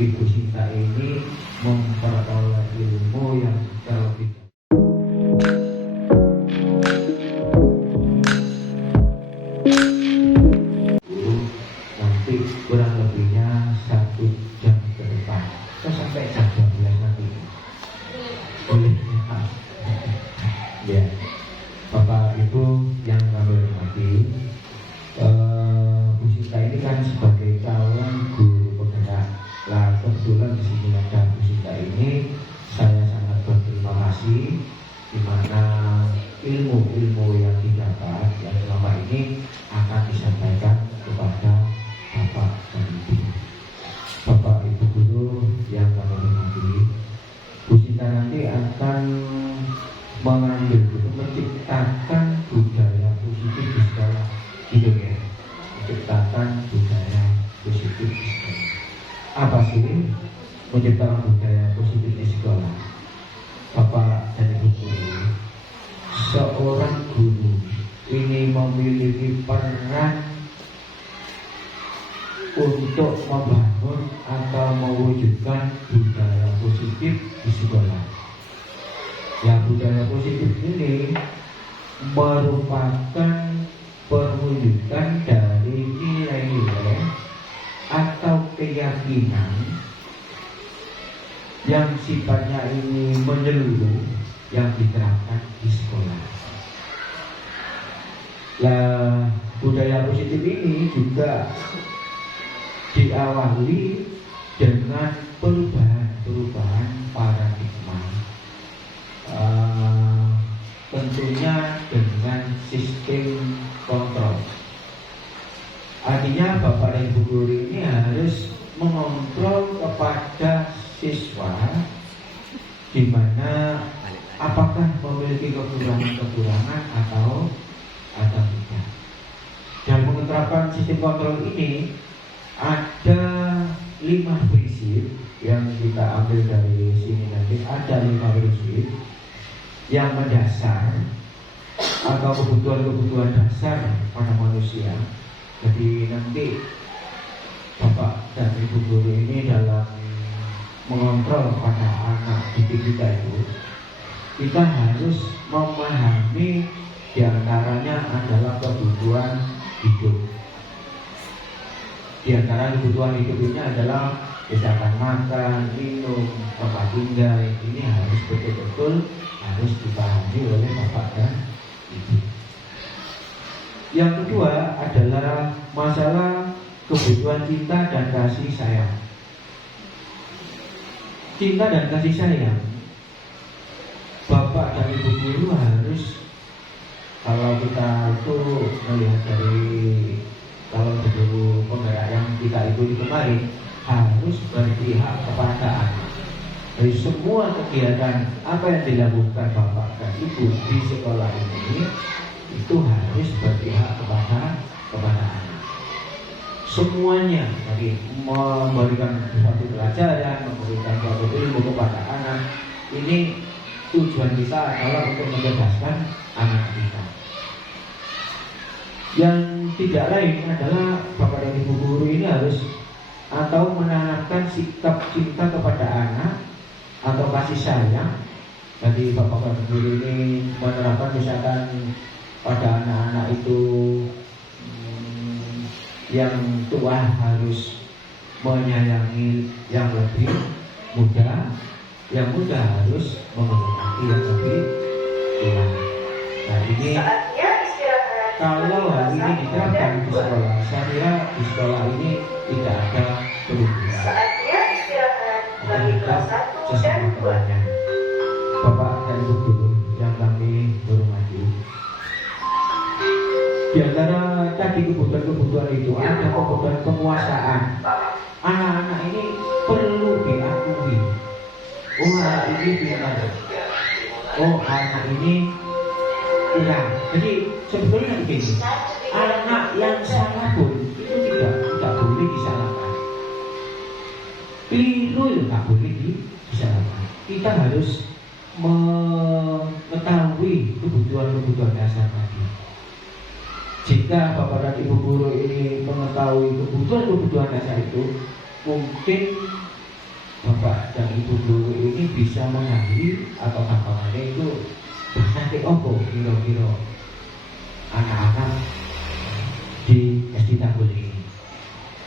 Ibu Sinta ini memperoleh ilmu yang terlebih nanti kurang lebihnya 1 jam ke depan atau sampai jam 12 nanti boleh ya. Bapak Ibu yang kami hormati, Bu Sinta ini kan sebagai calon guru penggerak. Lah kebetulan di sini ada Bu Sinta ini, saya sangat berterima kasih di mana ilmu-ilmu yang didapat yang selama ini akan disampaikan kepada Bapak dan Ibu. Bapak Ibu guru yang kami hormati, Bu Sinta nanti akan mengambil menciptakan budaya positif di sekolah gitu ya. Menciptakan budaya positif di sekolah. Apa sih menciptakan budaya positif di sekolah? Bapak dan Ibu guru, seorang guru ini memiliki peran untuk membangun atau mewujudkan budaya positif di sekolah. Ya, budaya positif ini merupakan perwujudan dari nilai-nilai atau keyakinan yang sifatnya ini menyeluruh yang diterapkan di sekolah. Nah, budaya positif ini juga diawali dengan perubahan paradigma, tentunya dengan sistem kontrol. Artinya Bapak dan Ibu guru ini harus mengontrol kepada siswa di mana apakah memiliki kekurangan atau tidak. Dan penerapan sistem kontrol ini ada 5 prinsip yang kita ambil dari sini nanti. Ada 5 prinsip yang mendasar atau kebutuhan-kebutuhan dasar pada manusia. Jadi nanti Bapak dan Ibu guru ini dalam mengontrol pada anak didik kita itu, kita harus memahami diantaranya adalah kebutuhan hidup. Di antara kebutuhan hidup ini adalah misalkan makan, minum, tempat tinggal. Ini harus betul-betul harus dipahami oleh Bapak dan Ibu. Yang kedua adalah masalah kebutuhan cinta dan kasih sayang. Cinta dan kasih sayang, Bapak dan Ibu guru harus, kalau kita itu melihat dari calon guru penggerak yang kita ikuti kemarin, harus berpihak kepada anak. Dari semua kegiatan apa yang dilakukan Bapak dan Ibu di sekolah ini, itu harus berpihak kepada anak. Semuanya tadi memberikan suatu pelajaran, memberikan suatu ilmu kepada anak. Ini tujuan kita adalah untuk mencerdaskan anak kita. Yang tidak lain adalah Bapak dan Ibu guru ini harus atau menanamkan sikap cinta kepada anak atau kasih sayang. Jadi Bapak dan Ibu guru ini menerapkan misalkan pada anak-anak itu yang tua harus menyayangi yang lebih muda, yang muda harus menghormati yang lebih tua. Nah ini kalau hal ini diterapkan di sekolah, saya kira di sekolah ini tidak ada perubahan. Kita sesama temannya, Bapak dan Ibu guru yang kami hormati. Di antara tadi kebutuhan-kebutuhan itu ada kebutuhan penguasaan. Anak-anak ini perlu diakui. Oh, anak ini pintar. Oh, anak ini kurang. Jadi sebetulnya begini, anak yang salah pun itu tidak boleh disalahkan. Keliru tidak boleh disalahkan. Kita harus mengetahui kebutuhan-kebutuhan dasar tadi. Jika Bapak dan Ibu guru ini mengetahui kebutuhan-kebutuhan dasar itu, mungkin Bapak dan Ibu guru ini bisa mengakhiri atau gampangannya itu nanti opo kira-kira anak-anak di SD Tanggul ini.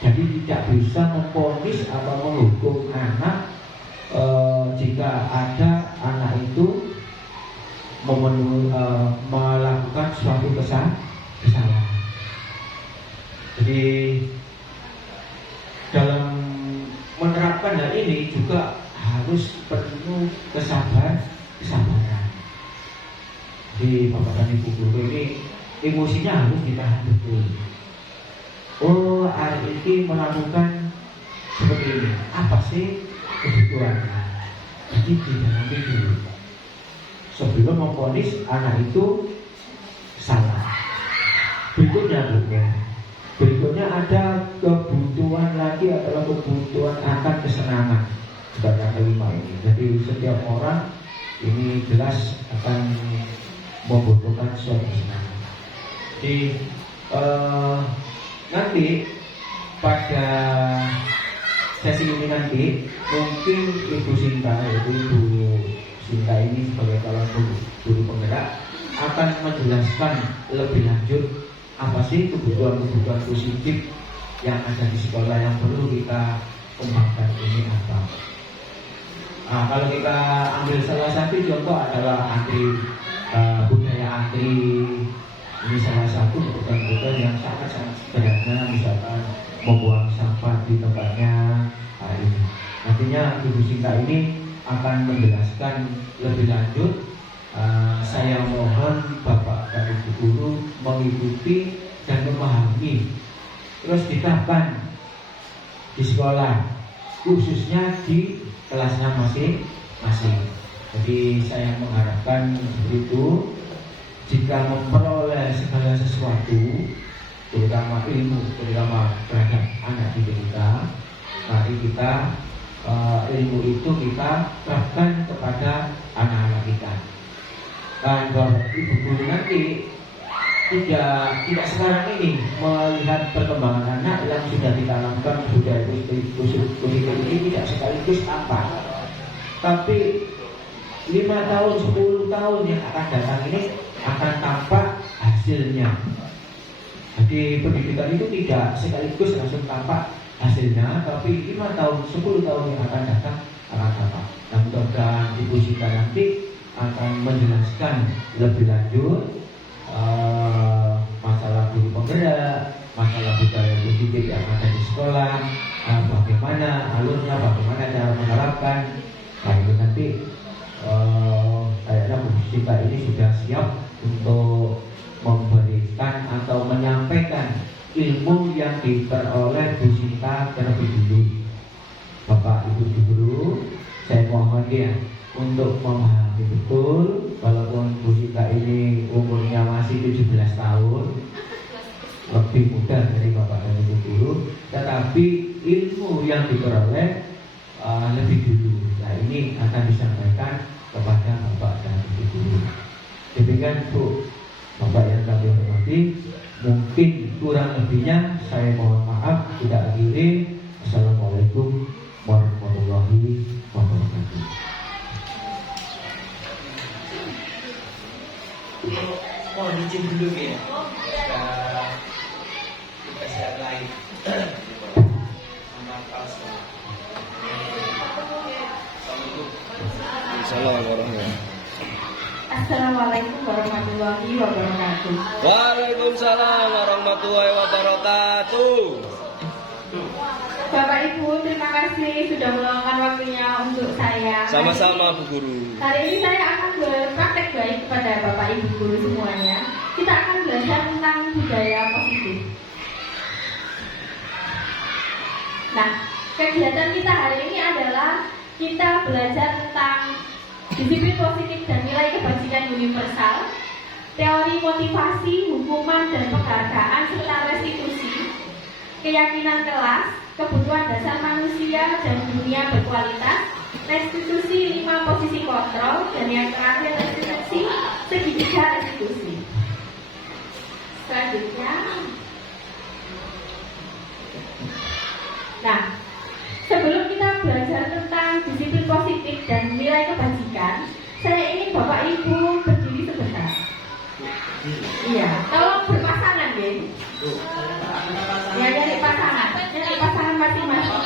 Jadi tidak bisa memvonis atau menghukum anak jika ada anak itu melakukan suatu kesalahan. Jadi dalam menerapkan hal ini juga harus penuh kesabaran. Di Bapak dan Ibu guru ini emosinya harus ditahan betul. Oh, hari ini melakukan seperti ini. Apa sih kebutuhannya? Jadi didalami dulu sebelum memvonis anak itu salah. Berikutnya ada kebutuhan lagi adalah kebutuhan akan kesenangan. Sebagai kelima ini. Jadi setiap orang ini jelas akan membutuhkan suatu kesenangan. Jadi nanti pada sesi ini nanti mungkin Ibu Sinta, yaitu Ibu Sinta ini sebagai calon guru penggerak akan menjelaskan lebih lanjut apa sih kebutuhan-kebutuhan positif yang ada di sekolah yang perlu kita kembangkan ini apa. Nah, kalau kita ambil salah satu contoh adalah budaya antri. Ini salah satu kebutuhan-kebutuhan yang sangat-sangat sederhana, misalkan membuang sampah di tempatnya. Nah, ini nantinya Ibu Sinta ini akan menjelaskan lebih lanjut. Saya mohon Bapak dan Ibu guru mengikuti dan memahami, terus diterapkan di sekolah, khususnya di kelasnya masing-masing. Jadi saya mengharapkan seperti itu. Jika memperoleh segala sesuatu, terutama ilmu, terutama terhadap anak didik kita, mari kita ilmu itu kita terapkan kepada anak-anak kita. Dan Bapak Ibu guru nanti tidak sekarang ini melihat perkembangan anak yang sudah ditanamkan budaya positif ini tidak sekaligus tampak, tapi 5 tahun, 10 tahun yang akan datang ini akan tampak hasilnya. Jadi pendidikan itu tidak sekaligus langsung tampak hasilnya, tapi 5 tahun, 10 tahun yang akan datang akan tampak. Nah, mudah-mudahan Ibu Sinta nanti akan menjelaskan lebih lanjut masalah guru penggerak, masalah budaya positif yang ada di sekolah, bagaimana alurnya, bagaimana cara menerapkan. Nah, itu nanti kayaknya Bu Sinta ini sudah siap untuk memberikan atau menyampaikan ilmu yang diperoleh Bu Sinta terlebih dulu. Bapak Ibu guru, saya mohon ya untuk memahami betul, walaupun Bu Sinta ini umurnya masih 17 tahun, lebih muda dari Bapak dan Ibu guru, tetapi ilmu yang diperoleh lebih dulu. Nah, ini akan disampaikan kepada Bapak dan Ibu guru. Demikian Bu, Bapak yang kami hormati, mungkin kurang lebihnya saya mohon maaf, tidak akhiri. Assalamualaikum warahmatullahi wabarakatuh. Mohon izin dulu ya, kita share live. Assalamualaikum warahmatullahi wabarakatuh. Waalaikumsalam warahmatullahi wabarakatuh. Bapak Ibu, terima kasih sudah meluangkan waktunya untuk saya. Sama-sama Bu Guru. Hari ini saya akan berpraktek baik kepada Bapak Ibu guru semuanya. Kita akan belajar tentang budaya positif. Nah, kegiatan kita hari ini adalah kita belajar tentang disiplin positif dan nilai kebajikan universal, teori motivasi, hukuman dan penghargaan serta restitusi, keyakinan kelas, kebutuhan dasar manusia dan dunia berkualitas, restitusi 5 posisi kontrol, dan yang terakhir restitusi segitiga restitusi. Selanjutnya, nah, sebelum kita belajar belajar tentang disiplin positif dan nilai kebajikan, saya ingin Bapak Ibu berdiri sebentar. Iya, tolong berpasangan, geng. Ya, jadi pasangan masing-masing.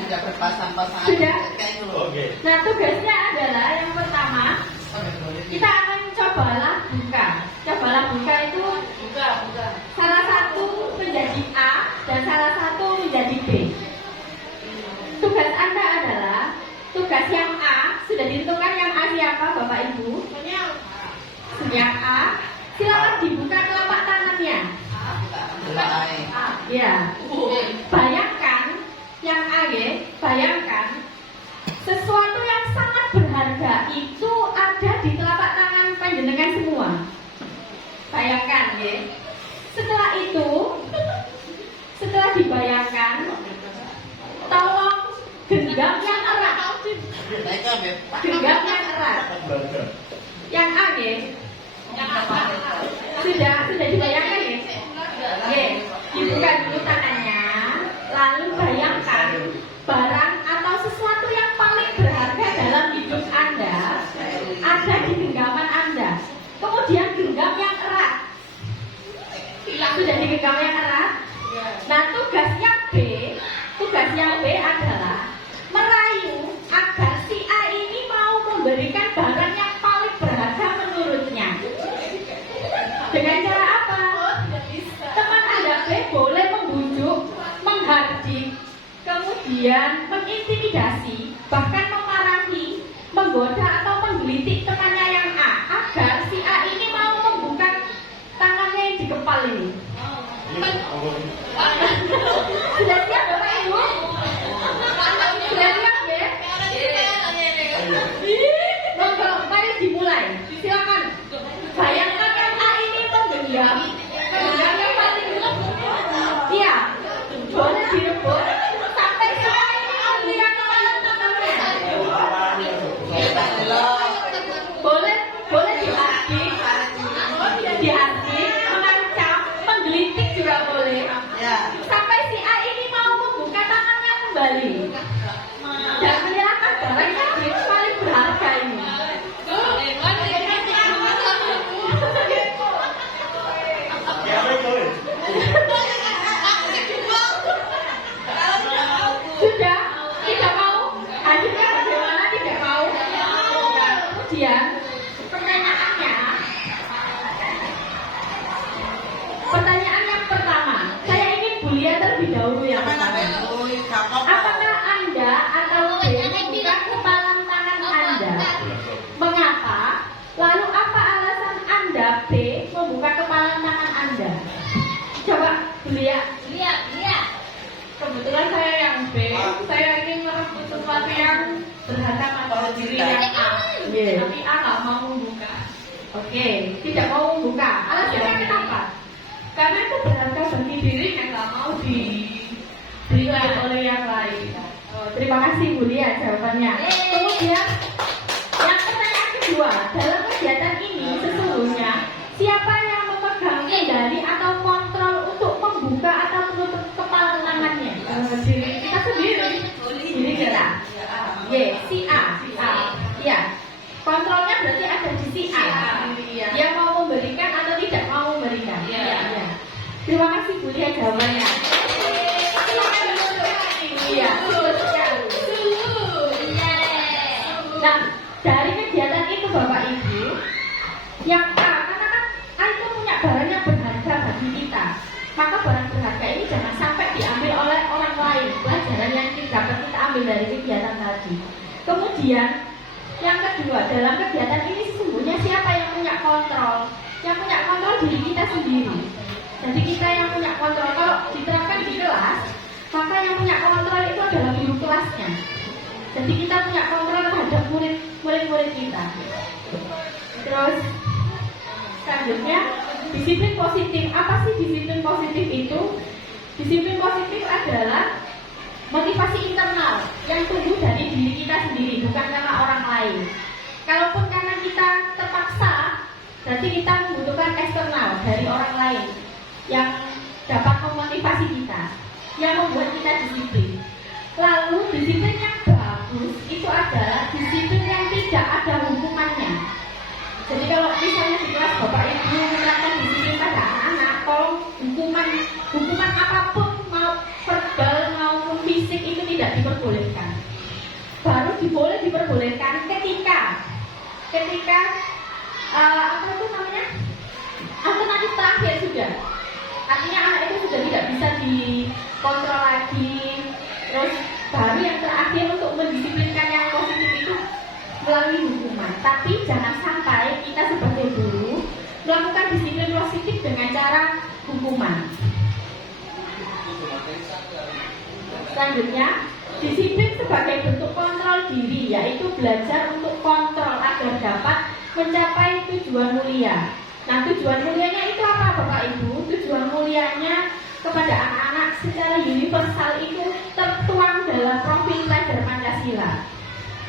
Sudah berpasang-pasangan. Sudah. Oke. Nah, tugasnya adalah yang pertama, kita akan cobalah buka itu salah satu menjadi A dan salah satu menjadi B. Tugas Anda adalah tugas yang A, sudah ditentukan yang A siapa Bapak Ibu? Yang A, silakan dibuka telapak tangannya. Ya, bayangkan yang A ya, bayangkan sesuatu yang sangat berharga itu ada di telapak tangan panjenengan semua. Bayangkan ya. Setelah dibayangkan, tolong genggam yang erat. Genggam yang erat. Yang A ya. Sudah dibayangkan ya. Ya, dibuka dulu tangannya. Lalu bayangkan barang atau sesuatu yang paling berharga dalam hidup Anda ada di genggaman Anda. Kemudian genggam yang erat. Sudah digenggam yang erat. Nah, tugas yang B adalah merayu agar si A ini mau memberikan barang yang paling berharga menurutnya. Dengan cara apa? Teman Anda B boleh membujuk, menghardik, kemudian mengintimidasi, bahkan memarahi, menggoda atau menggelitik temannya yang A agar si A ini mau membuka tangannya yang dikepal ini. Sudah siap Bapak Ibu? Sudah siap ya? Monggo, mari dimulai. Silakan. Bayangkan yang A ini menggenggam yang paling iya, boleh direbut sampai si A ini memberikan kepala tangannya. Boleh dihardik, mengancam, menggelitik juga boleh. Sampai si A ini mau membuka tangannya kembali dan menyerahkan barang yang paling berharga ini. Sudah, tidak mau. Akhirnya bagaimana tidak mau? Kemudian pertanyaan yang pertama, saya ingin Bu Lia terlebih dahulu yang pertama. Apakah Anda atau B membuka kepalan tangan Anda? Mengapa? Lalu apa alasan Anda B membuka kepalan tangan Anda? Coba Bu Lia. Kebetulan saya yang B, saya ingin merebut sesuatu yang berharga pada diri yang A. Tapi A nggak mau membuka. Oke, tidak mau membuka. Alasannya kenapa? Karena itu berharga bagi dirinya, nggak mau diberikan oleh yang lain. Terima kasih Bu Lia jawabannya. Kemudian yang pertanyaan kedua, dalam kegiatan ini sesungguhnya siapa yang memegang kendali atau kontrol untuk membuka atau menutup kepala tangannya? Diri kita sendiri, diri kita. Si A. Ya, kontrolnya berarti ada di si A. Dia mau memberikan atau tidak mau memberikan. Terima kasih Bu Lia jawabannya. Iya, betul sekali. Nah, dari kegiatan itu Bapak Ibu, yang A, karena kan A itu punya barang yang berharga bagi kita, maka barang berharga ini jangan sampai diambil oleh orang lain. Pelajaran yang dapat kita ambil dari kegiatan tadi. Kemudian yang kedua, dalam kegiatan ini sesungguhnya siapa yang punya kontrol? Yang punya kontrol diri kita sendiri. Jadi kita yang punya kontrol. Kalau diterapkan di kelas, maka yang punya kontrol itu adalah guru kelasnya. Jadi kita punya kontrol terhadap murid-murid kita. Terus selanjutnya, disiplin positif. Apa sih disiplin positif itu? Disiplin positif adalah motivasi internal yang tumbuh dari diri kita sendiri, bukan karena orang lain. Kalaupun karena kita terpaksa, berarti kita membutuhkan eksternal dari orang lain yang dapat memotivasi kita, yang membuat kita disiplin. Lalu disiplin yang bagus itu adalah disiplin yang tidak ada hukumannya. Jadi kalau misalnya di kelas Bapak Ibu menerapkan disiplin pada anak-anak, tolong hukuman apapun, mau verbal maupun fisik itu tidak diperbolehkan. Baru diperbolehkan ketika apa itu namanya, alternatif terakhir sudah. Artinya anak itu sudah tidak bisa dikontrol lagi. Terus baru yang terakhir untuk mendisiplinkan yang positif itu melalui hukuman. Tapi jangan sampai kita sebagai guru melakukan disiplin positif dengan cara hukuman. Selanjutnya, disiplin sebagai bentuk kontrol diri, yaitu belajar untuk kontrol agar dapat mencapai tujuan mulia. Nah, tujuan mulianya itu apa Bapak Ibu? Tujuan mulianya kepada anak-anak secara universal itu tertuang dalam profil pelajar Pancasila.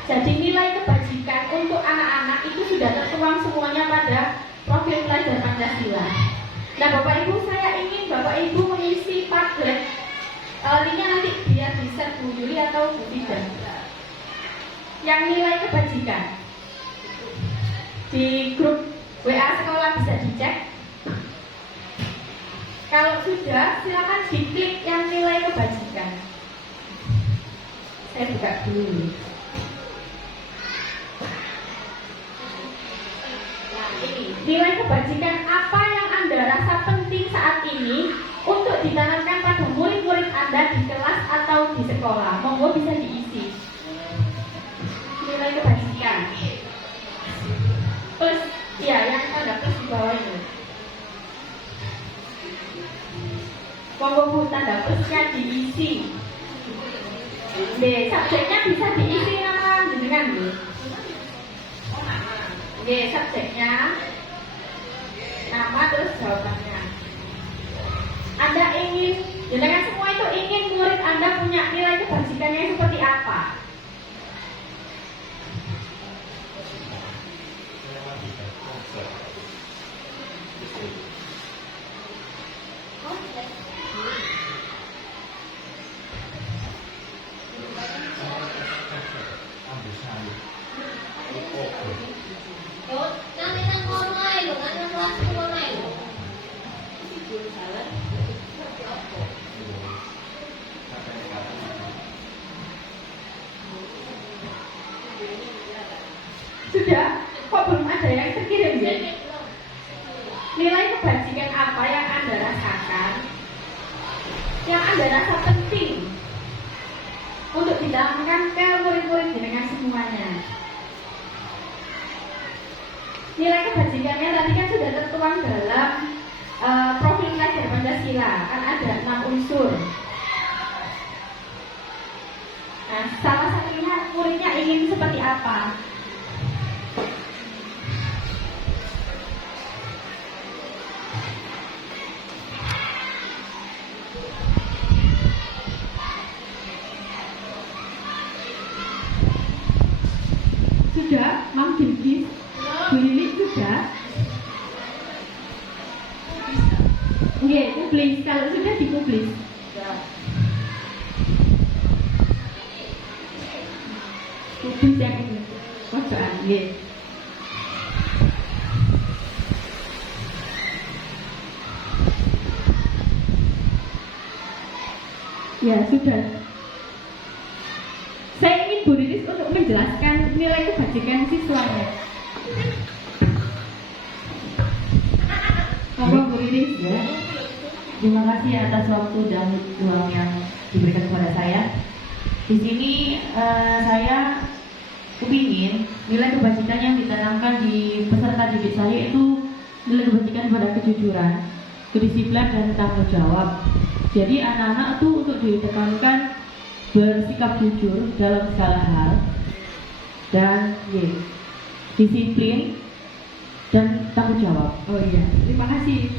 Jadi nilai kebajikan untuk anak-anak itu sudah tertuang semuanya pada profil pelajar Pancasila. Nah Bapak Ibu, saya ingin Bapak Ibu mengisi Padlet. Linknya nanti biar di-share Bu Yuli atau Bu Ida. Yang nilai kebajikan di grup WA sekolah bisa dicek. Kalau sudah, silakan diklik yang nilai kebajikan. Saya buka dulu. Nah, ini nilai kebajikan apa yang Anda rasa penting saat ini untuk ditanamkan pada murid-murid Anda di kelas atau di sekolah. Monggo bisa diisi. Nilai kebajikan. Plus, ya yang tanda plus di bawah itu. Monggo Bu, tanda plusnya diisi. Subjeknya bisa diisi nama jenengan Bu. Subjeknya nama terus jawabannya. Anda ingin, jenengan semua itu ingin murid Anda punya nilai kebajikannya seperti apa? Sudah? Kok belum ada yang terkirim ya? Nilai kebajikan apa yang Anda rasakan, yang Anda rasa penting untuk ditanamkan ke murid-murid jenengan semuanya? Nilai kebajikannya tadi kan sudah tertuang dalam profil pelajar Pancasila, kan ada 6 unsur. Nah, salah satunya muridnya ingin seperti apa? Sudah, Mam Bilkis, Bu Lili sudah. Oke, publis. Kalau sudah dipublis. Publis yang ini. Bacaan, ya. Ya, sudah. Saya ingin Bu Riris untuk menjelaskan nilai kebajikan siswanya. Monggo Bu Riris ya. Terima kasih atas waktu dan ruang yang diberikan kepada saya. Di sini saya kepingin nilai kebajikan yang ditanamkan di peserta didik saya itu nilai kebajikan pada kejujuran, kedisiplinan dan tanggung jawab. Jadi anak-anak itu untuk ditekankan bersikap jujur dalam segala hal dan disiplin dan tanggung jawab. Oh iya, terima kasih.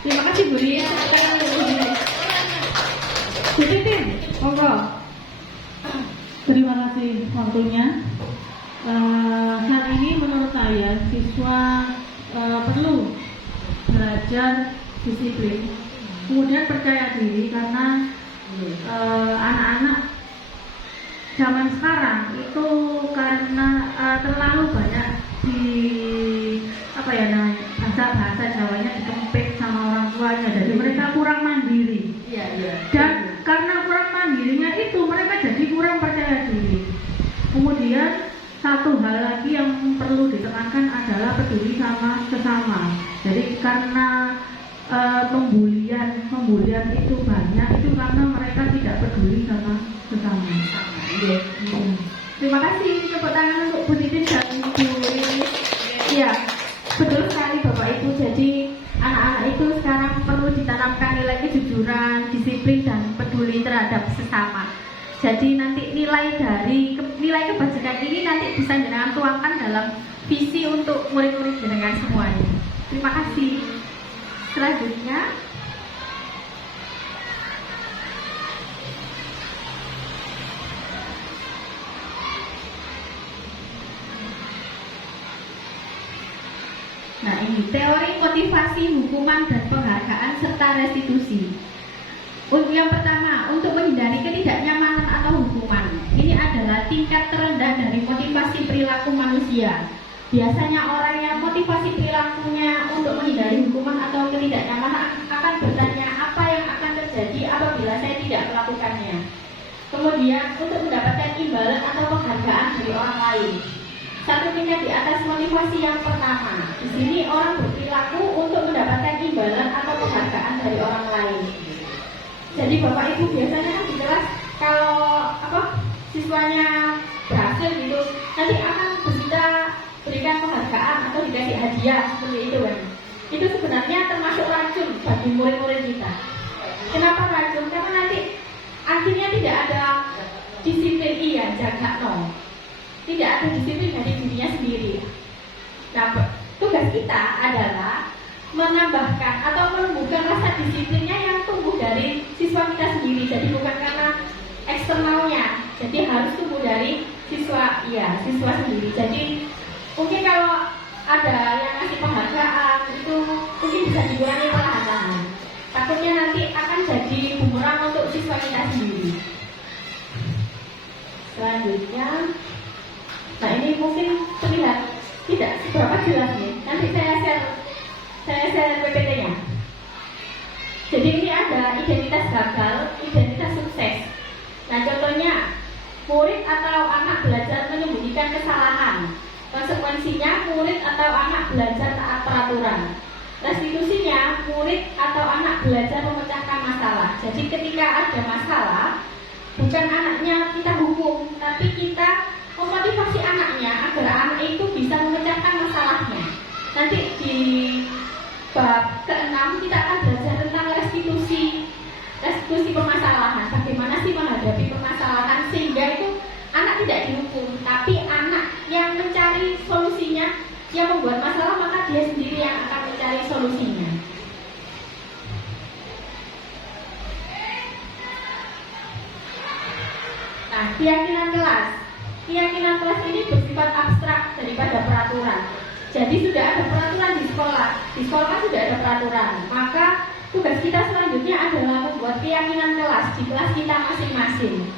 Terima kasih Bu Ria. Bu Titin, monggo. Terima kasih waktunya. Saat ini menurut saya siswa perlu belajar disiplin, kemudian percaya diri karena anak-anak masa bahasa Jawanya dikempit sama orang tuanya, jadi mereka kurang mandiri. Iya. Dan karena kurang mandirinya itu mereka jadi kurang percaya diri. Kemudian satu hal lagi yang perlu ditekankan adalah peduli sama sesama. Jadi karena pembulian itu banyak itu karena mereka tidak peduli sama sesama. Terima kasih, tepuk tangan untuk Bu Titin dan Bu Rilis. Iya, betul sekali Bapak Ibu. Jadi anak-anak itu sekarang perlu ditanamkan nilai kejujuran, disiplin dan peduli terhadap sesama. Jadi nanti nilai kebajikan ini nanti bisa jenengan tuangkan dalam visi untuk murid-murid jenengan semuanya. Terima kasih. Selanjutnya nah ini teori motivasi hukuman dan penghargaan serta restitusi. Untuk yang pertama, untuk menghindari ketidaknyamanan atau hukuman. Ini adalah tingkat terendah dari motivasi perilaku manusia. Biasanya orang yang motivasi perilakunya untuk menghindari hukuman atau ketidaknyamanan akan bertanya apa yang akan terjadi apabila saya tidak melakukannya. Kemudian untuk mendapatkan imbalan atau penghargaan dari orang lain. Satu tingkat di atas motivasi yang pertama. Di sini orang berperilaku untuk mendapatkan imbalan atau penghargaan dari orang lain. Jadi Bapak Ibu biasanya kan di kelas kalau siswanya berhasil gitu, nanti akan kita berikan penghargaan atau dikasih hadiah seperti itu kan. Itu sebenarnya termasuk racun bagi murid-murid kita. Kenapa racun? Karena nanti akhirnya tidak ada disiplin jaga no. Tidak ada disiplin dari dirinya sendiri. Nah, tugas kita adalah menambahkan atau menumbuhkan rasa disiplinnya yang tumbuh dari siswa kita sendiri. Jadi bukan karena eksternalnya, jadi harus tumbuh dari siswa sendiri. Jadi mungkin kalau ada yang ngasih penghargaan itu mungkin bisa dikurangi perlahan-lahan. Takutnya nanti akan jadi bumerang untuk siswa kita sendiri. Selanjutnya, nah ini mungkin terlihat tidak seberapa jelas nih. Nanti saya share PPT-nya. Jadi ini ada identitas gagal, identitas sukses. Nah contohnya, murid atau anak belajar menyembunyikan kesalahan. Konsekuensinya, murid atau anak belajar taat peraturan. Restitusinya, murid atau anak belajar memecahkan masalah. Jadi ketika ada masalah, bukan anaknya kita hukum, tapi kita memotivasi anaknya agar anak itu bisa memecahkan masalahnya. Nanti di bab ke-6 kita akan belajar tentang restitusi permasalahan. Bagaimana sih menghadapi permasalahan sehingga itu anak tidak dihukum, tapi anak yang mencari solusinya, yang membuat masalah maka dia sendiri yang akan mencari solusinya. Nah, keyakinan kelas. Keyakinan kelas ini bersifat abstrak daripada peraturan. Jadi sudah ada peraturan di sekolah kan sudah ada peraturan. Maka tugas kita selanjutnya adalah membuat keyakinan kelas di kelas kita masing-masing.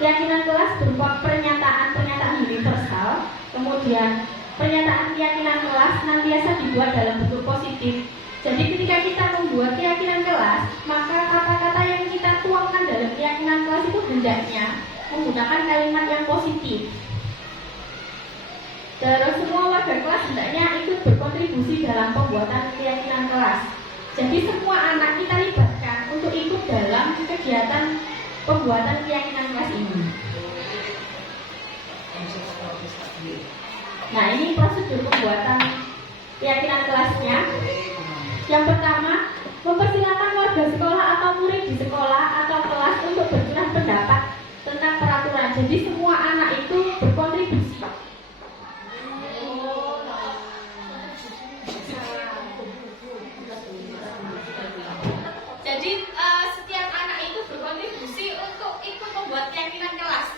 Keyakinan kelas berupa pernyataan-pernyataan universal, kemudian pernyataan keyakinan kelas nantiasa dibuat dalam bentuk positif. Jadi ketika kita membuat keyakinan kelas, maka kata-kata yang kita tuangkan dalam keyakinan kelas itu hendaknya menggunakan kalimat yang positif. Terus semua warga kelas hendaknya ikut berkontribusi dalam pembuatan keyakinan kelas. Jadi semua anak kita libatkan untuk ikut dalam kegiatan pembuatan keyakinan kelas ini. Nah ini prosedur pembuatan keyakinan kelasnya. Yang pertama, mempersilakan warga sekolah atau murid di sekolah atau kelas untuk bercurah pendapat tentang peraturan. Jadi semua anak itu berkontribusi. Jadi setiap anak itu berkontribusi untuk ikut membuat keyakinan kelas.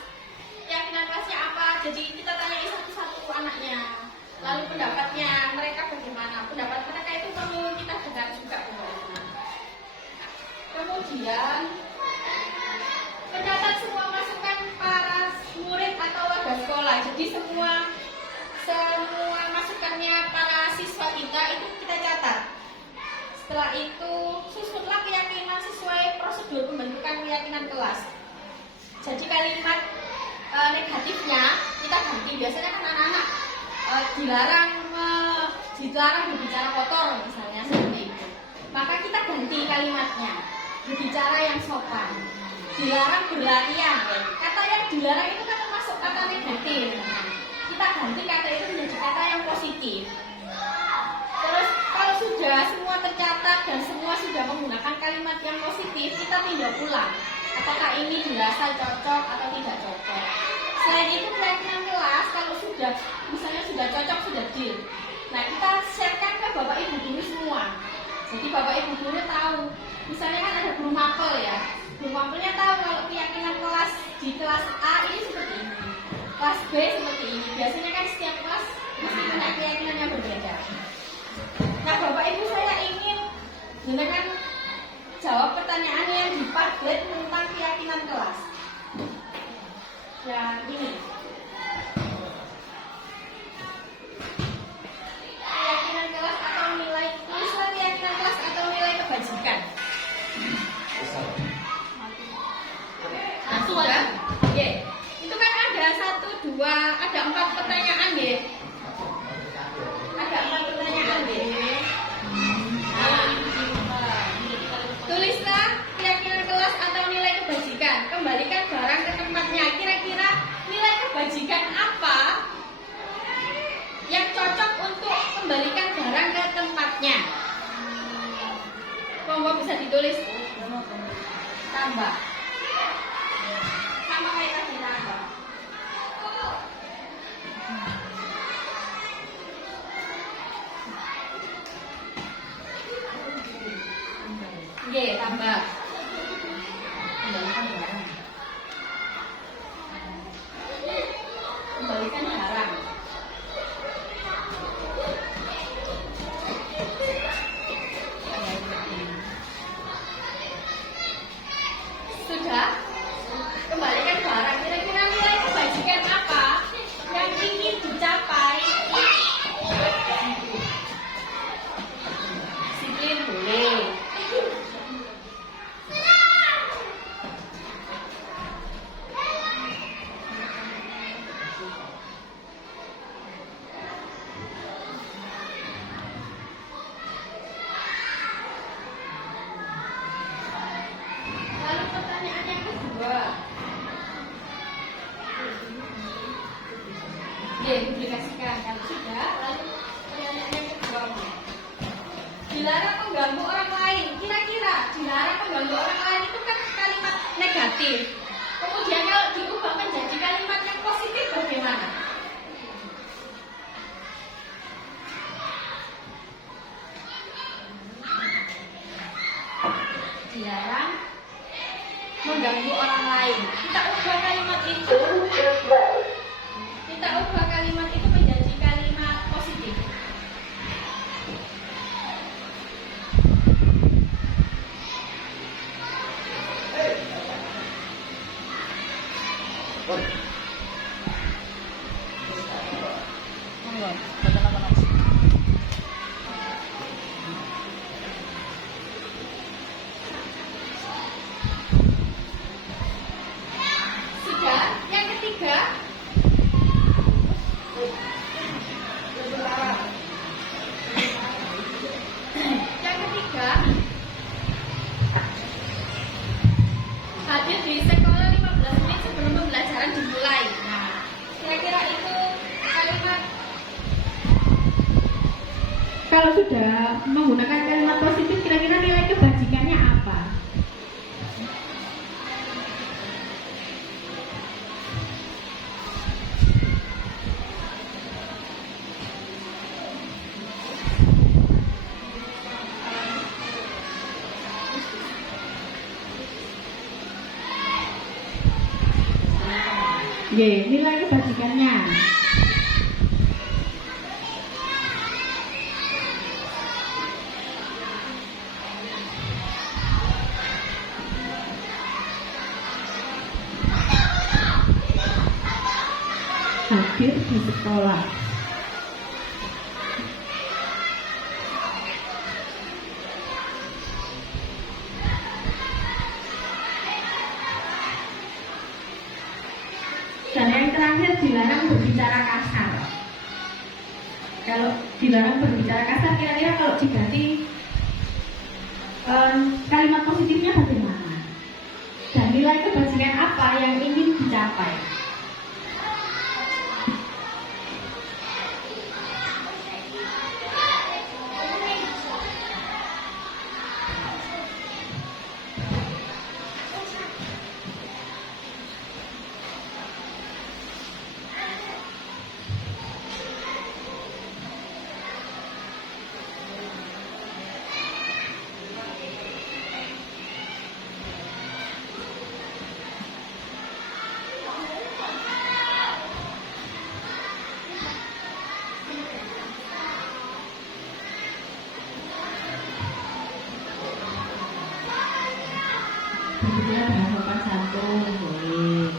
Keyakinan kelasnya apa? Jadi kita tanyai satu-satu anaknya. Lalu pendapatnya mereka bagaimana? Pendapat mereka itu perlu kita dengar juga. Kemudian mencatat semua masukan para murid atau warga sekolah. Jadi semua masukannya para siswa kita itu kita catat. Setelah itu susunlah keyakinan sesuai prosedur pembentukan keyakinan kelas. Jadi kalimat negatifnya kita ganti. Biasanya kan anak-anak dilarang berbicara kotor misalnya seperti itu. Maka kita ganti kalimatnya, berbicara yang sopan. Dilarang berlarian. Kata yang dilarang itu kan termasuk kata negatif. Kita ganti kata itu menjadi kata yang positif. Terus kalau sudah semua tercatat dan semua sudah menggunakan kalimat yang positif, kita tinjau ulang apakah ini dirasa cocok atau tidak cocok. Selain itu keyakinan kelas kalau sudah misalnya sudah cocok, sudah deal. Nah, kita sharekan ke Bapak Ibu guru semua. Jadi Bapak Ibu guru tahu. Misalnya kan ada guru mapel ya. Guru mapelnya tahu kalau keyakinan kelas di kelas A ini seperti ini, kelas B seperti ini. Biasanya kan setiap kelas mesti punya keyakinan yang berbeda. Nah, Bapak Ibu saya ingin dengan jawab pertanyaan yang di Padlet tentang keyakinan kelas. Yang ini. Keyakinan kelas atau nilai, tulislah keyakinan kelas atau nilai kebajikan. Nah, sudah. Oke. Itu kan ada 1, 2, ada 4 pertanyaan ya. Ada 4 pertanyaan ya. Nah, tulislah keyakinan kelas atau nilai kebajikan. Kembalikan barang ke tempatnya. Kira-kira nilai kebajikan apa yang cocok untuk kembalikan barang ke tempatnya? Monggo bisa ditulis. Tambah. Sama kayak tadi tambah. Oke, tambah. Kembalikan barang. Sudah? Kembalikan barang. Kira-kira nilai kebajikan apa yang ingin dicapai? Disiplin boleh. Lalu pertanyaan yang kedua. Oke, publikasikan. Kalau sudah, lalu pertanyaan yang kedua. Dilarang mengganggu orang lain. Kira-kira dilarang mengganggu orang lain itu kan kalimat negatif. Kemudian kalau diubah menjadi kalimat yang positif bagaimana? Dilarang mengganggu orang lain. Kita ubah kalimat itu. Kita ubah kalimat itu menjadi kalimat positif. Sudah, yang ketiga. Yang ketiga, hadir di sekolah 15 menit sebelum pembelajaran dimulai. Nah, kira-kira itu kalimat. Kalau sudah menggunakan kalimat positif, kira-kira nilai kebajikannya apa? Nilai kebajikannya. Hadir di sekolah. terakhir dilarang berbicara kasar. Kalau dilarang berbicara kasar, kira-kira kalau diganti kalimat positifnya bagaimana? Dan nilai kebajikan apa yang ingin dicapai? Berbicara dengan sopan santun boleh.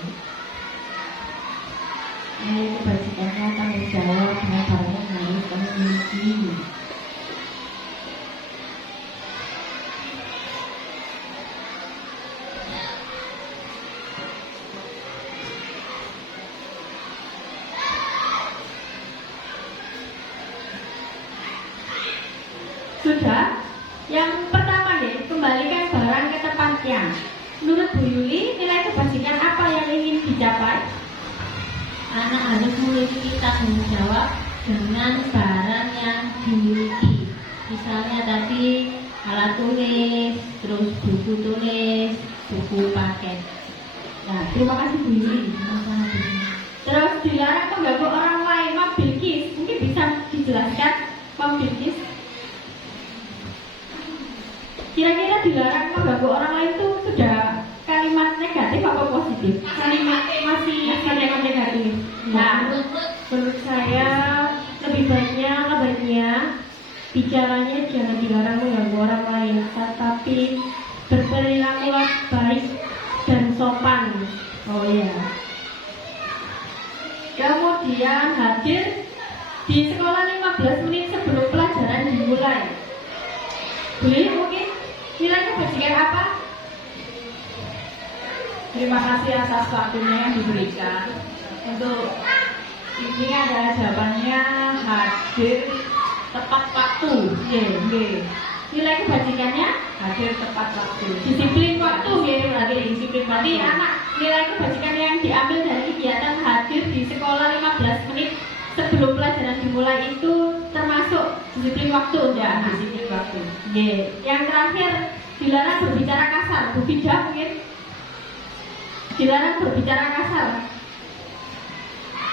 Nilai kebajikannya tanggung jawab dengan barang yang harus kamu miliki. Sudah? Yang pertama deh, kembalikan barang ke tempatnya. Menurut Bu Yuli, nilai kebajikan apa yang ingin dicapai? Anak harus memiliki tanggung jawab dengan barang yang dimiliki. Misalnya tadi alat tulis, terus buku tulis, buku paket. Nah, terima kasih Bu Yuli. Terus dilarang mengganggu orang lain. Mom Bilkis, mungkin bisa dijelaskan Mom Bilkis? Kira-kira dilarang mengganggu orang lain itu sudah kalimat negatif apa positif? Kalimat masih kalimat negatif. Nah, menurut saya lebih baiknya bicaranya jangan dilarang mengganggu orang lain, tetapi berperilakulah baik dan sopan. Oh ya. Kemudian hadir di sekolah 15 menit sebelum pelajaran dimulai. Boleh mungkin nilai kebajikan apa? Terima kasih atas waktunya yang diberikan. Untuk ini adalah jawabannya hadir tepat waktu. Nilai kebajikannya Hadir tepat waktu. disiplin waktu, berarti Disiplin Berarti waktu. anak nilai kebajikan yang diambil dari kegiatan hadir di sekolah 15 menit sebelum pelajaran dimulai itu termasuk disiplin waktu ya. Disiplin waktu. Yang terakhir dilarang berbicara kasar. Bu Fida mungkin dilarang berbicara kasar.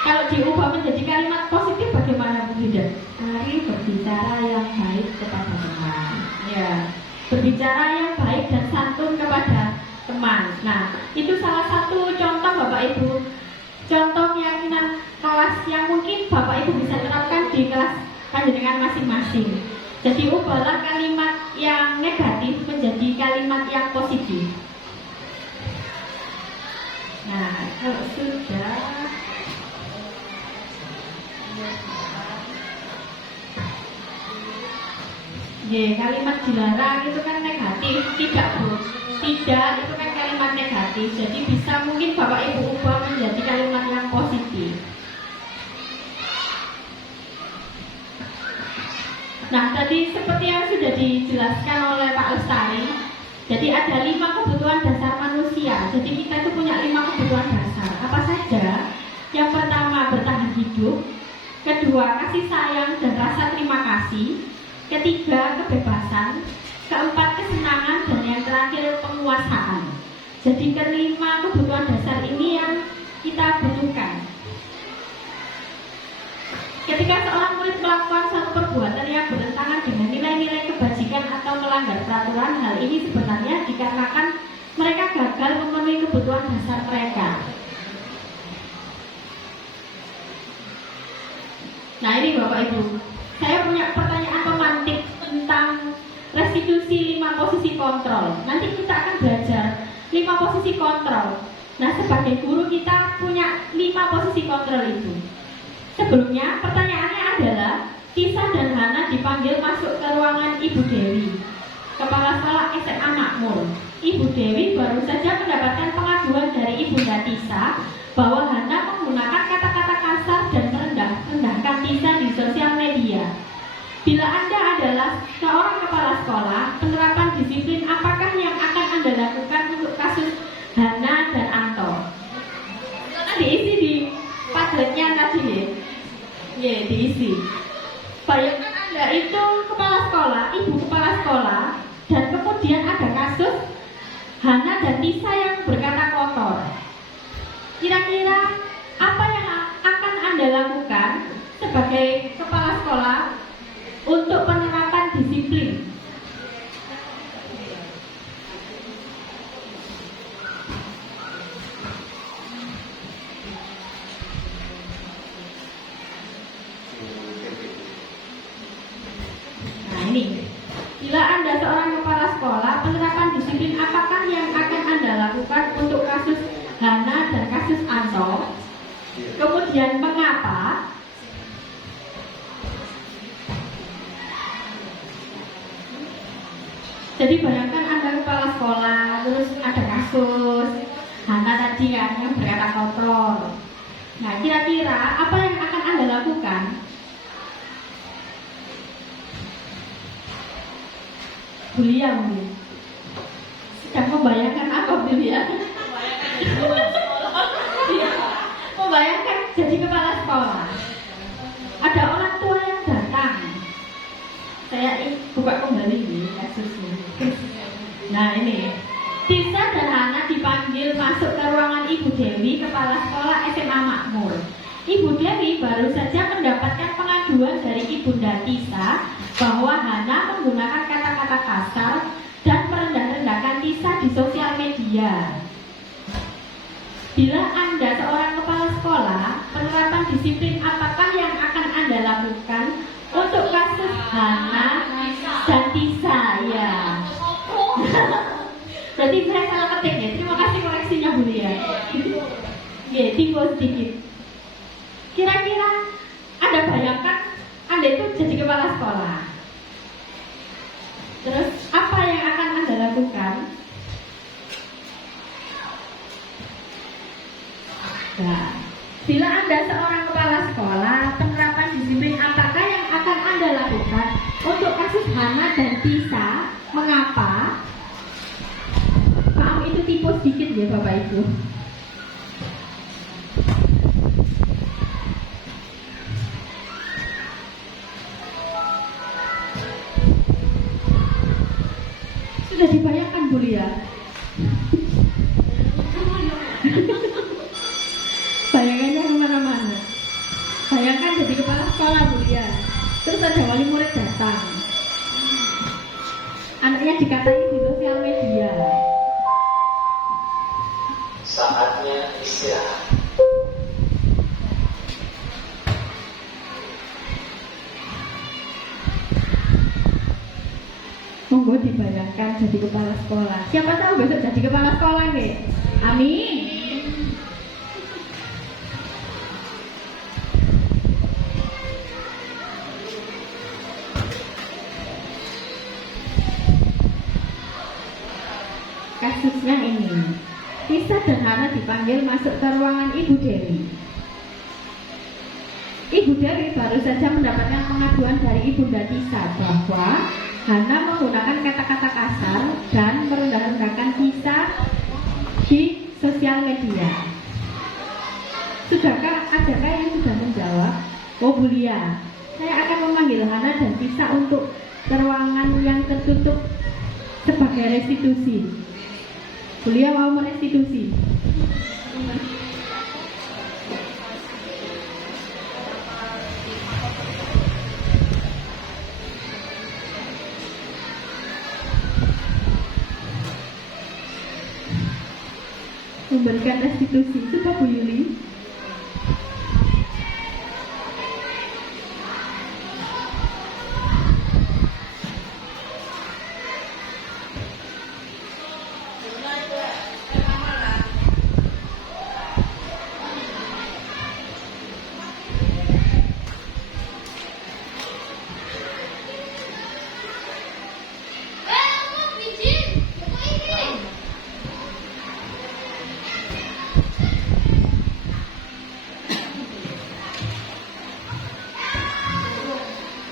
Kalau diubah menjadi kalimat positif bagaimana Bu Fida? Mari berbicara yang baik kepada teman. Ya, berbicara yang baik dan santun kepada teman. Nah, itu salah satu contoh Bapak Ibu. Contoh keyakinan kelas yang mungkin Bapak Ibu bisa terapkan di kelas panjenengan masing-masing. Jadi ubahlah kalimat yang negatif menjadi kalimat yang positif. Nah, kalau sudah kalimat dilarang itu kan negatif, tidak Bu. Tidak, itu kan kalimat negatif. Jadi bisa mungkin Bapak Ibu ubah menjadi kalimat yang positif. Nah, tadi seperti yang sudah dijelaskan oleh Pak Lestari, jadi ada 5 kebutuhan dasar manusia. Jadi kita itu punya 5 kebutuhan dasar. Apa saja? Yang pertama, bertahan hidup. Kedua, kasih sayang dan rasa terima kasih. Ketiga, kebebasan. Keempat, kesenangan. Dan yang terakhir, penguasaan. Jadi kelima kebutuhan dasar ini yang kita butuhkan. Ketika seorang murid melakukan suatu perbuatan yang bertentangan dengan nilai-nilai kebajikan atau melanggar peraturan, hal ini sebenarnya dikarenakan mereka gagal memenuhi kebutuhan dasar mereka. Nah, ini Bapak Ibu, saya punya pertanyaan pemantik tentang restitusi 5 posisi kontrol. Nanti kita akan belajar 5 posisi kontrol. Nah, sebagai guru kita punya 5 posisi kontrol itu. Sebelumnya, pertanyaannya adalah Tisa dan Hana dipanggil masuk ke ruangan Ibu Dewi, Kepala Sekolah SMA Makmur. Ibu Dewi baru saja mendapatkan pengaduan dari Ibunda Tisa bahwa Hana menggunakan kata diisi. Bayangkan Anda itu kepala sekolah, ibu kepala sekolah, dan kemudian ada kasus Hana dan Tisa yang berkata kotor. Kira-kira apa yang akan Anda lakukan sebagai kepala sekolah untuk penerapan disiplin? Nah ini, bila Anda seorang kepala sekolah, penerapan disiplin apakah yang akan Anda lakukan untuk kasus Hana dan kasus Anto? Kemudian mengapa? Jadi bayangkan Anda kepala sekolah, terus ada kasus Hana tadi kan yang berkata kotor. Nah kira-kira apa yang akan Anda lakukan? Bulia mungkin sedang membayangkan apa Bulia? Membayangkan jadi kepala sekolah. Ada orang tua yang datang. Saya buka kembali nih kasusnya. Nah ini, Tisa dan Hana dipanggil masuk ke ruangan Ibu Dewi, kepala sekolah SMA Makmur. Ibu Dewi baru saja mendapatkan pengaduan dari Ibunda Tisa bahwa Hana menggunakan kata-kata kasar dan merendah-rendahkan Tisa di sosial media. Bila Anda seorang kepala sekolah, penerapan disiplin apakah yang akan Anda lakukan untuk kasus Hana dan Tisa? Ya. Berarti saya salah ketik ya. Terima kasih koreksinya Bu Lia. Ya, tipe sedikit. Kira-kira Anda bayangkan Anda itu jadi kepala sekolah. Terus apa yang akan Anda lakukan? Nah, bila Anda seorang kepala sekolah, penerapan disiplin apakah yang akan Anda lakukan untuk kasus Hana dan Tisa? Mengapa? Maaf itu tipe sedikit ya Bapak Ibu. Sudah dibayangkan Bu Lia? Bayangannya kemana-mana. Bayangkan jadi kepala sekolah Bu Lia. Terus ada wali murid datang. Anaknya dikatain di sosial media. Saatnya istirahat. Monggo dibayangkan jadi kepala sekolah. Siapa tahu besok jadi kepala sekolah nih. Amin. Kasusnya ini, Tisa dan Hana dipanggil masuk ke ruangan Ibu Dewi. Ibu Dewi baru saja mendapatkan pengaduan dari Ibunda Tisa bahwa Hana menggunakan kata-kata kasar dan merendah-rendahkan Tisa di sosial media. Adakah yang sudah menjawab? Oh Bu Lia, saya akan memanggil Hana dan Tisa untuk ke ruangan yang tertutup sebagai restitusi. Bu Lia mau merestitusi? Memberikan restitusi itu Pak Bu Yuli.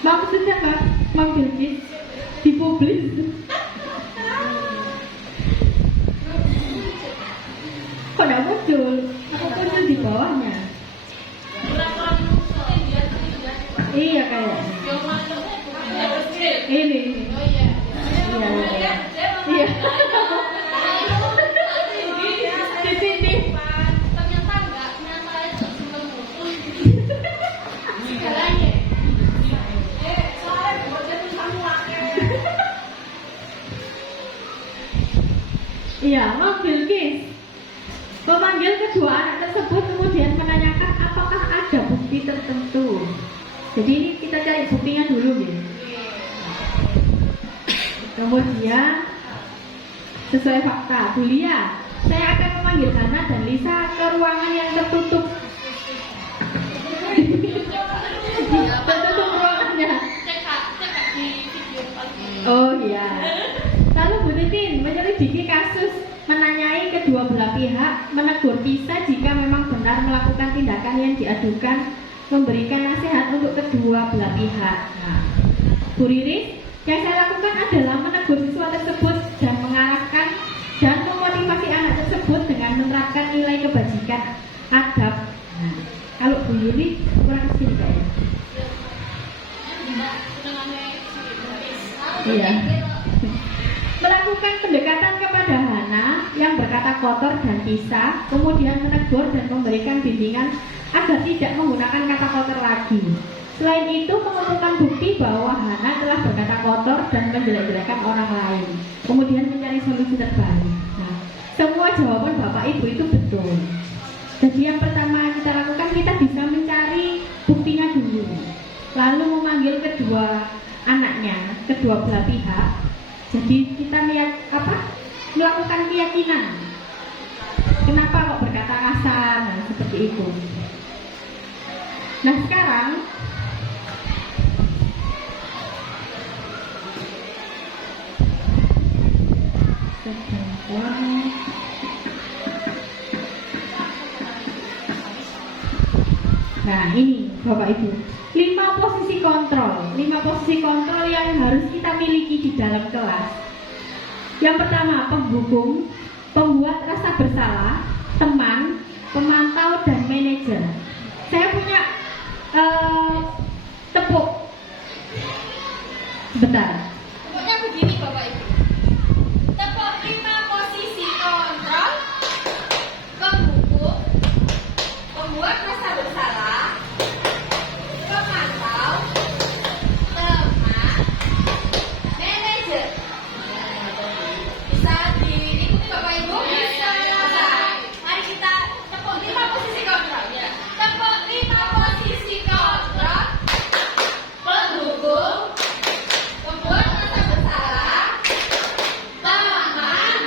Maksudnya Mbak, Mang Bilkis dipublis. Kok tidak muncul? Aku muncul di bawahnya. Iya kayaknya. Ini. Iya. Iya. Di sini. Iya, mobil Bilqis memanggil kedua anak tersebut kemudian menanyakan apakah ada bukti tertentu. Jadi ini kita cari buktinya dulu ya. Kemudian sesuai fakta, Bulia, saya akan memanggil Hana dan Lisa ke ruangan yang tertutup. Tertutup ruangannya. Oh iya. Lalu Bu Titin menyelidiki kasus, menanyai kedua belah pihak, menegur Pisa jika memang benar melakukan tindakan yang diadukan, memberikan nasihat untuk kedua belah pihak. Nah, Bu Riris, yang saya lakukan adalah menegur siswa tersebut dan mengarahkan dan memotivasi anak tersebut dengan menerapkan nilai kebajikan, adab. Nah, kalau Bu Yuli kurang kesini kayaknya. Iya. Melakukan pendekatan kepada Hana yang berkata kotor dan Pisa, kemudian menegur dan memberikan bimbingan agar tidak menggunakan kata kotor lagi. Selain itu, mengumpulkan bukti bahwa Hana telah berkata kotor dan menjelek-jelekan orang lain. Kemudian mencari solusi terbaik. Nah, semua jawaban Bapak Ibu itu betul. Jadi yang pertama kita lakukan, kita bisa mencari buktinya dulu. Lalu memanggil kedua anaknya, kedua belah pihak. Jadi kita melakukan keyakinan. Kenapa kok berkata kasar? Nah, seperti itu. Nah sekarang nah ini Bapak Ibu, 5 posisi kontrol yang harus kita miliki di dalam kelas. Yang pertama, penghukum, pembuat rasa bersalah, teman, pemantau, dan manajer. Saya punya tepuk. Sebentar. Pokoknya begini Bapak Ibu. Tepuk 5 posisi kontrol, penghukum, pembuat rasa bersalah, pemantau, teman, manajer. Bisa diikuti Bapak Ibu? Bisa. Mari kita tepuk 5 posisi kontrol. Tepuk 5 posisi kontrol, penghukum, pembuat rasa bersalah, teman,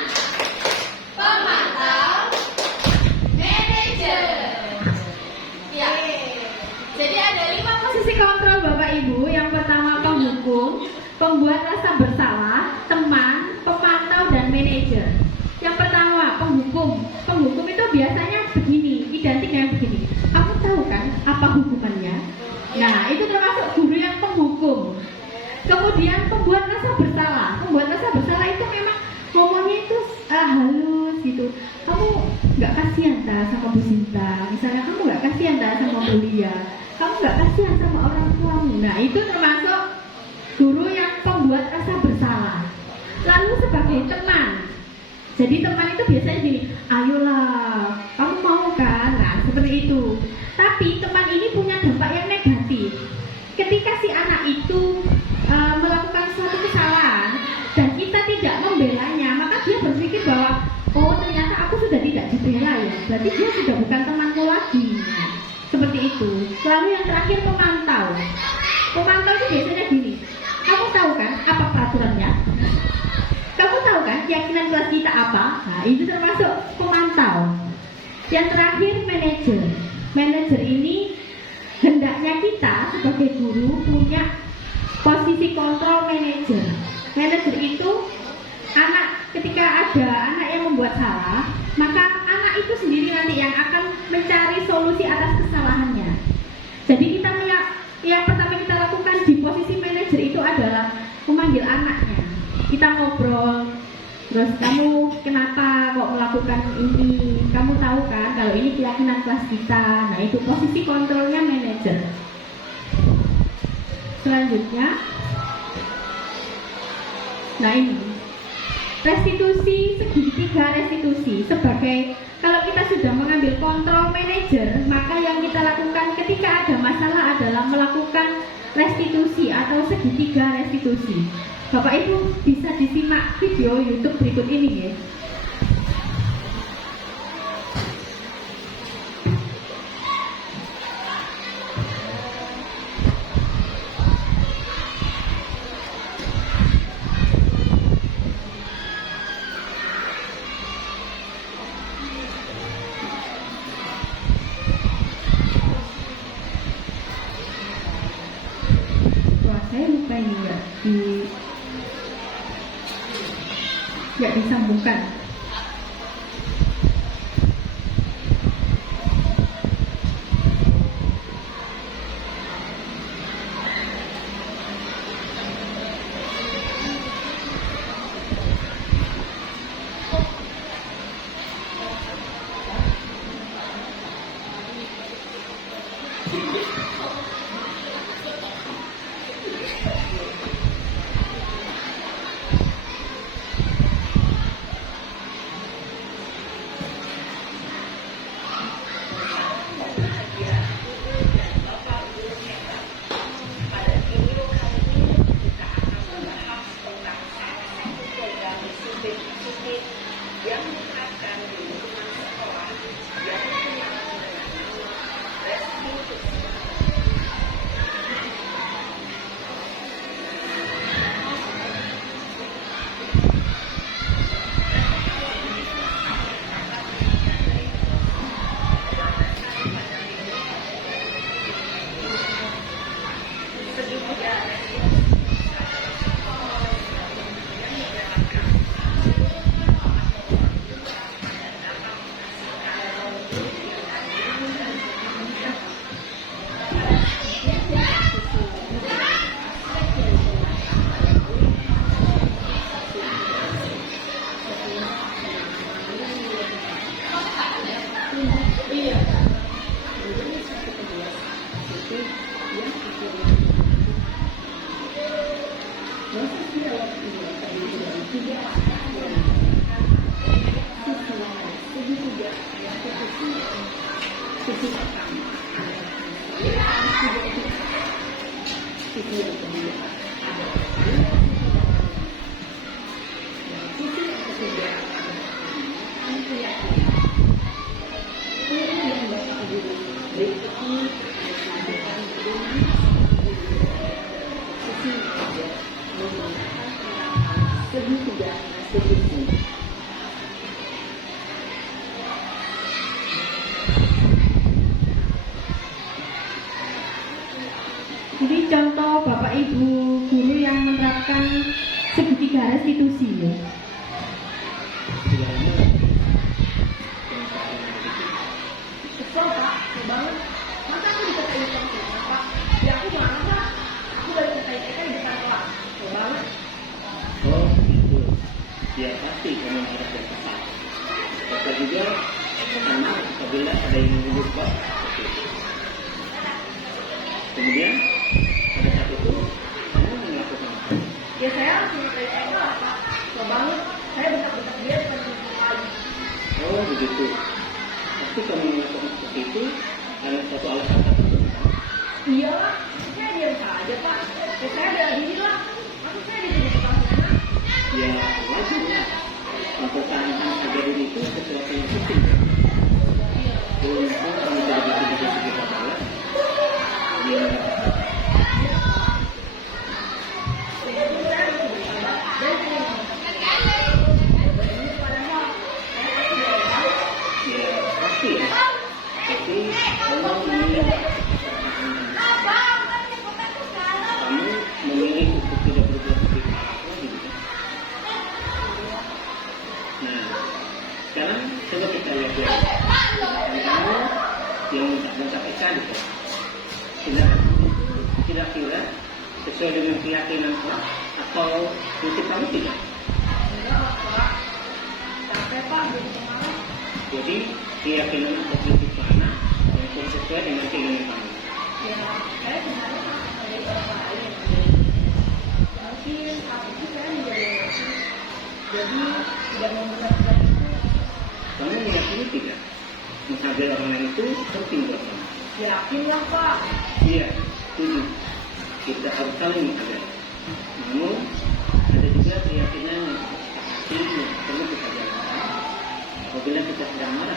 pemantau, manajer. Ya. Jadi ada 5 Posisi kontrol Bapak Ibu, yang pertama penghukum, pembuat rasa bersalah, teman, pemantau, dan manajer. Yang pertama penghukum. Penghukum itu biasanya begini, identik dengan begini. Kamu tahu kan apa hukumannya? Nah, itu termasuk guru yang penghukum. Kemudian pembuat rasa bersalah. Pembuat rasa bersalah itu memang ngomongnya itu halus gitu. Kamu nggak kasihan tak sama Bu Sinta? Misalnya kamu nggak kasihan tak sama Bu Lia? Kamu nggak kasihan sama orang tuamu? Nah, itu termasuk guru yang pembuat rasa bersalah. Lalu sebagai teman. Jadi teman itu biasanya gini, ayolah, kamu mau kan? Nah, seperti itu. Tapi teman ini punya dampak yang negatif. Ketika si anak itu melakukan suatu kesalahan dan kita tidak membelanya, maka dia berpikir bahwa oh ternyata aku sudah tidak dibela ya, berarti dia sudah bukan temanku lagi. Nah, seperti itu. Lalu yang terakhir pemantau. Pemantau itu biasanya gini, kamu tahu kan apa peraturannya? Kamu tahu kan keyakinan kelas kita apa? Nah, itu termasuk pemantau. Yang terakhir manajer. Manajer ini hendaknya kita sebagai guru punya posisi kontrol manajer. Manajer itu ketika ada anak yang membuat salah, maka anak itu sendiri nanti yang akan mencari solusi atas kesalahannya. Jadi kita yang pertama kita lakukan di posisi manajer itu adalah memanggil anaknya. Kita ngobrol, terus kamu kenapa kok melakukan ini? Kamu tahu kan kalau ini keyakinan kelas kita. Nah, itu posisi kontrolnya manajer. Selanjutnya, nah ini restitusi segitiga restitusi sebagai, kalau kita sudah mengambil kontrol manajer, maka yang kita lakukan ketika ada masalah adalah melakukan restitusi atau segitiga restitusi. Bapak Ibu bisa disimak video YouTube berikut ini ya. Saya lupa ini nggak disambungkan. Ini contoh Bapak Ibu guru yang menerapkan segitiga restitusi ya. Kesel Pak, kesel banget. Masa aku dikatain sama Pak? Ya aku marah Pak. Aku baru katain TK di depan kelas. Kesel banget. Oh gitu. Ya pasti kamu harus berkesal. Maka juga karena apabila ada yang lupa seperti itu. Kemudian pada saat itu kamu melakukan apa? Ya saya langsung katain TK lah Pak. Kesel banget. Saya bentak-bentak dia bukan kali. Oh begitu. Pasti kamu melakukan seperti itu ada satu alasan tertentu. Iya lah, saya diam saja Pak. Ya saya bela diri lah. Aku saya dituduh tukang sana. Ya wajar lah. Mempertahankan harga diri itu sesuatu yang penting. Untuk kamu tidak bisa sekitar saya. Ya. Pasti ya. Tapi kamu memilih untuk tidak berbuat lebih apa gitu. Nah, sekarang coba kita lihat ya. Kamu yang minta PK gitu. Kira-kira sesuai dengan keyakinan atau prinsip kamu tidak? Enggak Pak. Capek Pak jadi pemalas. Jadi keyakinan atau prinsip mana yang sesuai dengan keinginan kamu? Ya, saya sebenarnya orang lain yang mungkin saat itu saya menjadi emosi, jadi tidak membenarkan itu. Kamu meyakini tidak? Menghargai orang lain itu penting buat kamu. Yakinlah Pak. Iya, setuju. Kita harus saling menghargai. Namun, ada juga keyakinan yang pasti yang perlu kita jalankan apabila kita sedang marah.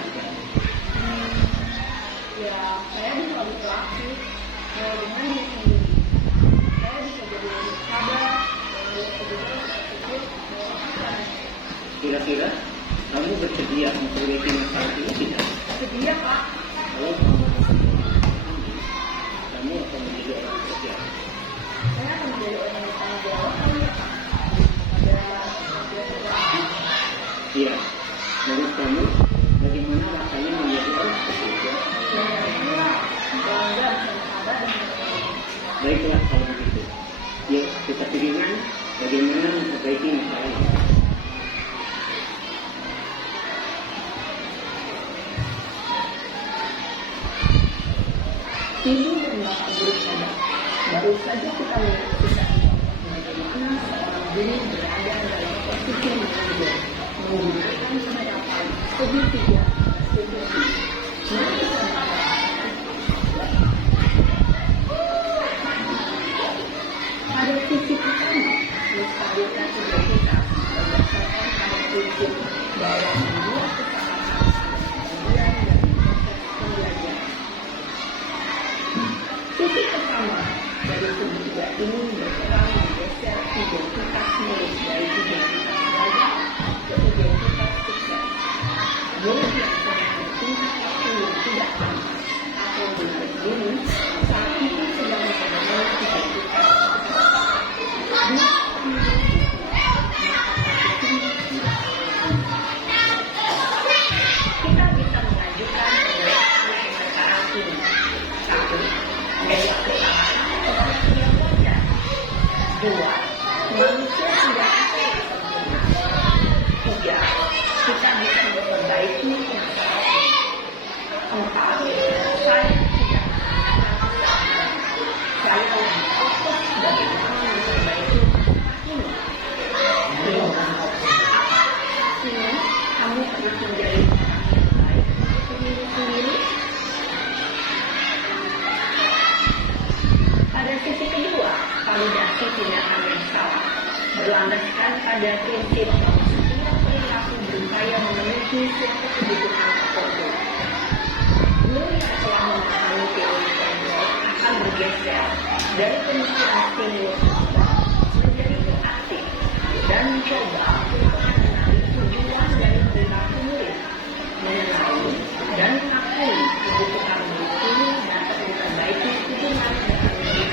Ya, saya bisa lebih proaktif dengan diri sendiri. Saya bisa jadi lebih sabar dan bisa juga berpikir melakukan. Kira-kira kamu bersedia memperbaiki masalah ini tidak? Sedia Pak. Kalau kamu akan menjadi orang sosial. Saya akan menjadi orang yang bertanggung jawab kali ya Pak. Pada proaktif. Iya, menurut kamu bagaimana rasanya menjadi orang sosial? Bangga bisa bersabar dan berpikir. Baiklah kalau begitu. Yuk kita pikiran bagaimana memperbaiki masalah ini. Ibu dan bapak guru saya, baru saja kita menyaksikan bagaimana seorang guru berada dalam posisi manajer menggunakan penerapan segitiga strategi. Mari kita pada sisi pertama, menstabilkan identitas berdasarkan pada prinsip bahwa semua kesalahan adalah bagian dari proses pembelajaran. Sisi pertama dari segitiga ini berperan menggeser identitas murid dari identitas gagal ke identitas sukses. Murid yang sedang bertingkah laku yang tidak pantas atau menarik diri saat itu sedang memenuhi identitas kita bisa mengajukan pemeriksaan ini. 1. Gaya kesalahan kepada yang wajar. 2. Manusia tidak ada yang sempurna. 3. Kita bisa memperbaiki masalah. 4. Saya tidak mengatakan kesalahan. Saya lebih fokus bagaimana memperbaiki masalah ini. 5. Pastinya kamu harus menjadi orang yang baik untuk diri sendiri. Pada sisi kedua, validasi tindakan yang salah berlandaskan pada prinsip bahwa setiap perilaku berupaya memenuhi suatu kebutuhan tertentu. Guru yang telah memahami teori framework akan bergeser dari pemikiran stimulus menjadi proaktif dan mencoba untuk mengenali tujuan dari perilaku murid, mengenali dan mengakui kebutuhan murid ini dapat memperbaiki hubungan dengan murid.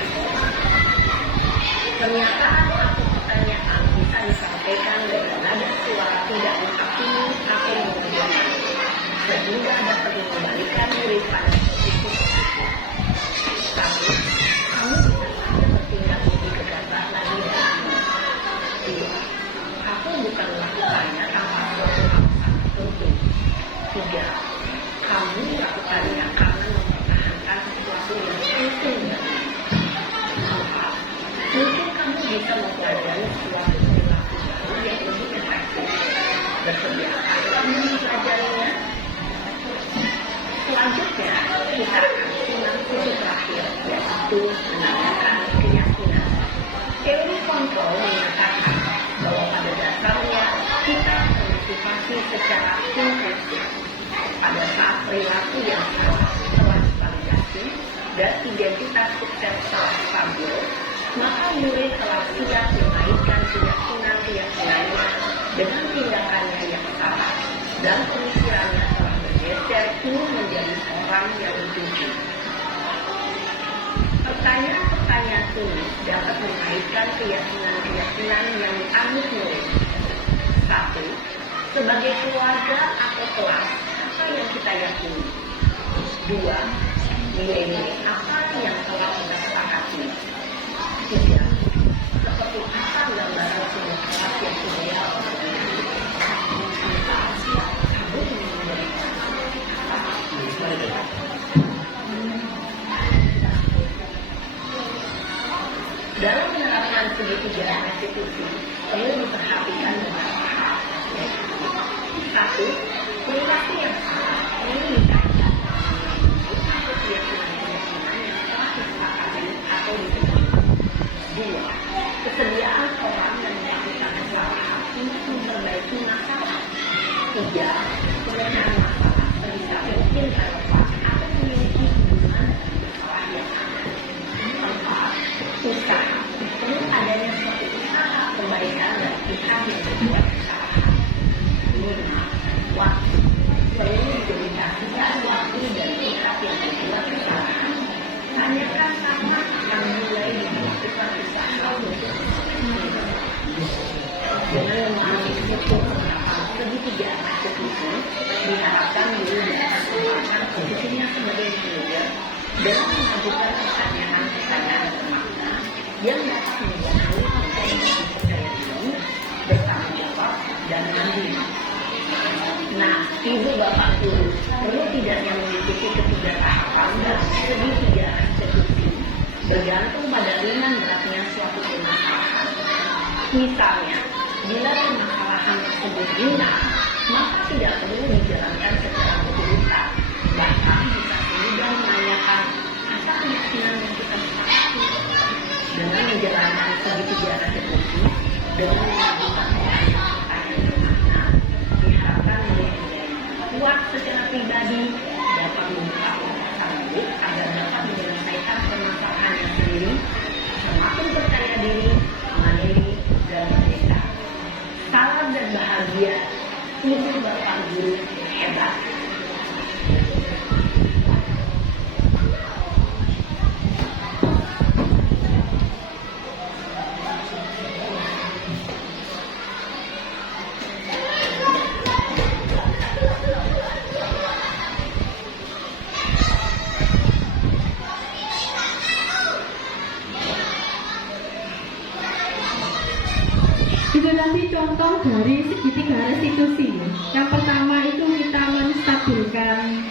Pernyataan atau pertanyaan bisa disampaikan dengan nada suara tidak menghakimi atau mengerjakan, sehingga dapat mengembalikan murid pada posisi positif. 1. Kamu bisa saja bertindak lebih gegabah lagi dalam 2. Aku bukan melakukannya tanpa suatu alasan tertentu. 3. Kamu melakukannya karena mempertahankan sesuatu yang penting bagi. 4. Mungkin kamu bisa mempelajari suatu perilaku baru yang lebih efektif. Bersediakah kamu mempelajarinya? Selanjutnya, kita akan simak sisi terakhir, yaitu menanyakan keyakinan. Teori kontrol menyatakan bahwa pada dasarnya kita termotivasi secara impulsif. Pada saat perilaku yang salah telah divalidasi dan identitas sukses telah stabil, maka murid telah siap mengaitkan keyakinan-keyakinannya dengan tindakannya yang salah dan pemikirannya telah bergeser ingin menjadi orang yang dituju. Pertanyaan-pertanyaan ini dapat mengaitkan keyakinan-keyakinan yang dianut murid. 1. Sebagai keluarga atau kelas, apa yang kita yakini? 2. Nilai-nilai apa yang telah kita sepakati? 3. Seperti apa gambaran sebuah kelas yang ideal? 4. Kamu ingin menjadi apa? segitiga restitusi perlu diperhatikan beberapa hal. Satu, perilaku yang salah ini dikaitkan atau keyakinan-keyakinan yang telah disepakati atau disepakati. Dua, kesediaan orang yang melakukan kesalahan untuk memperbaiki masalah. Tiga, pemecahan masalah sebisa mungkin relevan atau memiliki hubungan dengan masalah yang ada. Empat, usaha. Perlu adanya suatu usaha perbaikan dari pihak yang berbuat kesalahan. Lima, waktu. Perlu didedikasikan waktu dari pihak yang berbuat kesalahan. Tanyakan kapan akan mulai dilakukan usaha untuk dengan memahami struktur penerapan segitiga restitusi, diharapkan guru dapat mengembangkan posisinya sebagai manajer dengan mengajukan pertanyaan-pertanyaan bermakna yang dapat mempengaruhi kompetensi percaya diri, bertanggung jawab, dan mandiri. Nah, ibu bapak guru perlu tidaknya mengikuti ketiga tahapan dan segitiga restitusi bergantung pada ringan beratnya suatu permasalahan. Misalnya, bila permasalahan tersebut ringan, maka tidak perlu dijalankan secara berurutan. Bahkan bisa mudah menanyakan apa keyakinan yang kita sepakati. Dengan menjalankan segitiga restitusi dengan mengajukan pertanyaan bermakna, diharapkan menjadi kuat secara pribadi, dapat membuka wawasan hidup agar dapat menyelesaikan permasalahannya sendiri, semakin percaya diri, mandiri, dan merdeka. Salam dan bahagia, ibu bapak guru hebat. Itu tadi contoh dari segitiga restitusi. Yang pertama itu kita menstabilkan,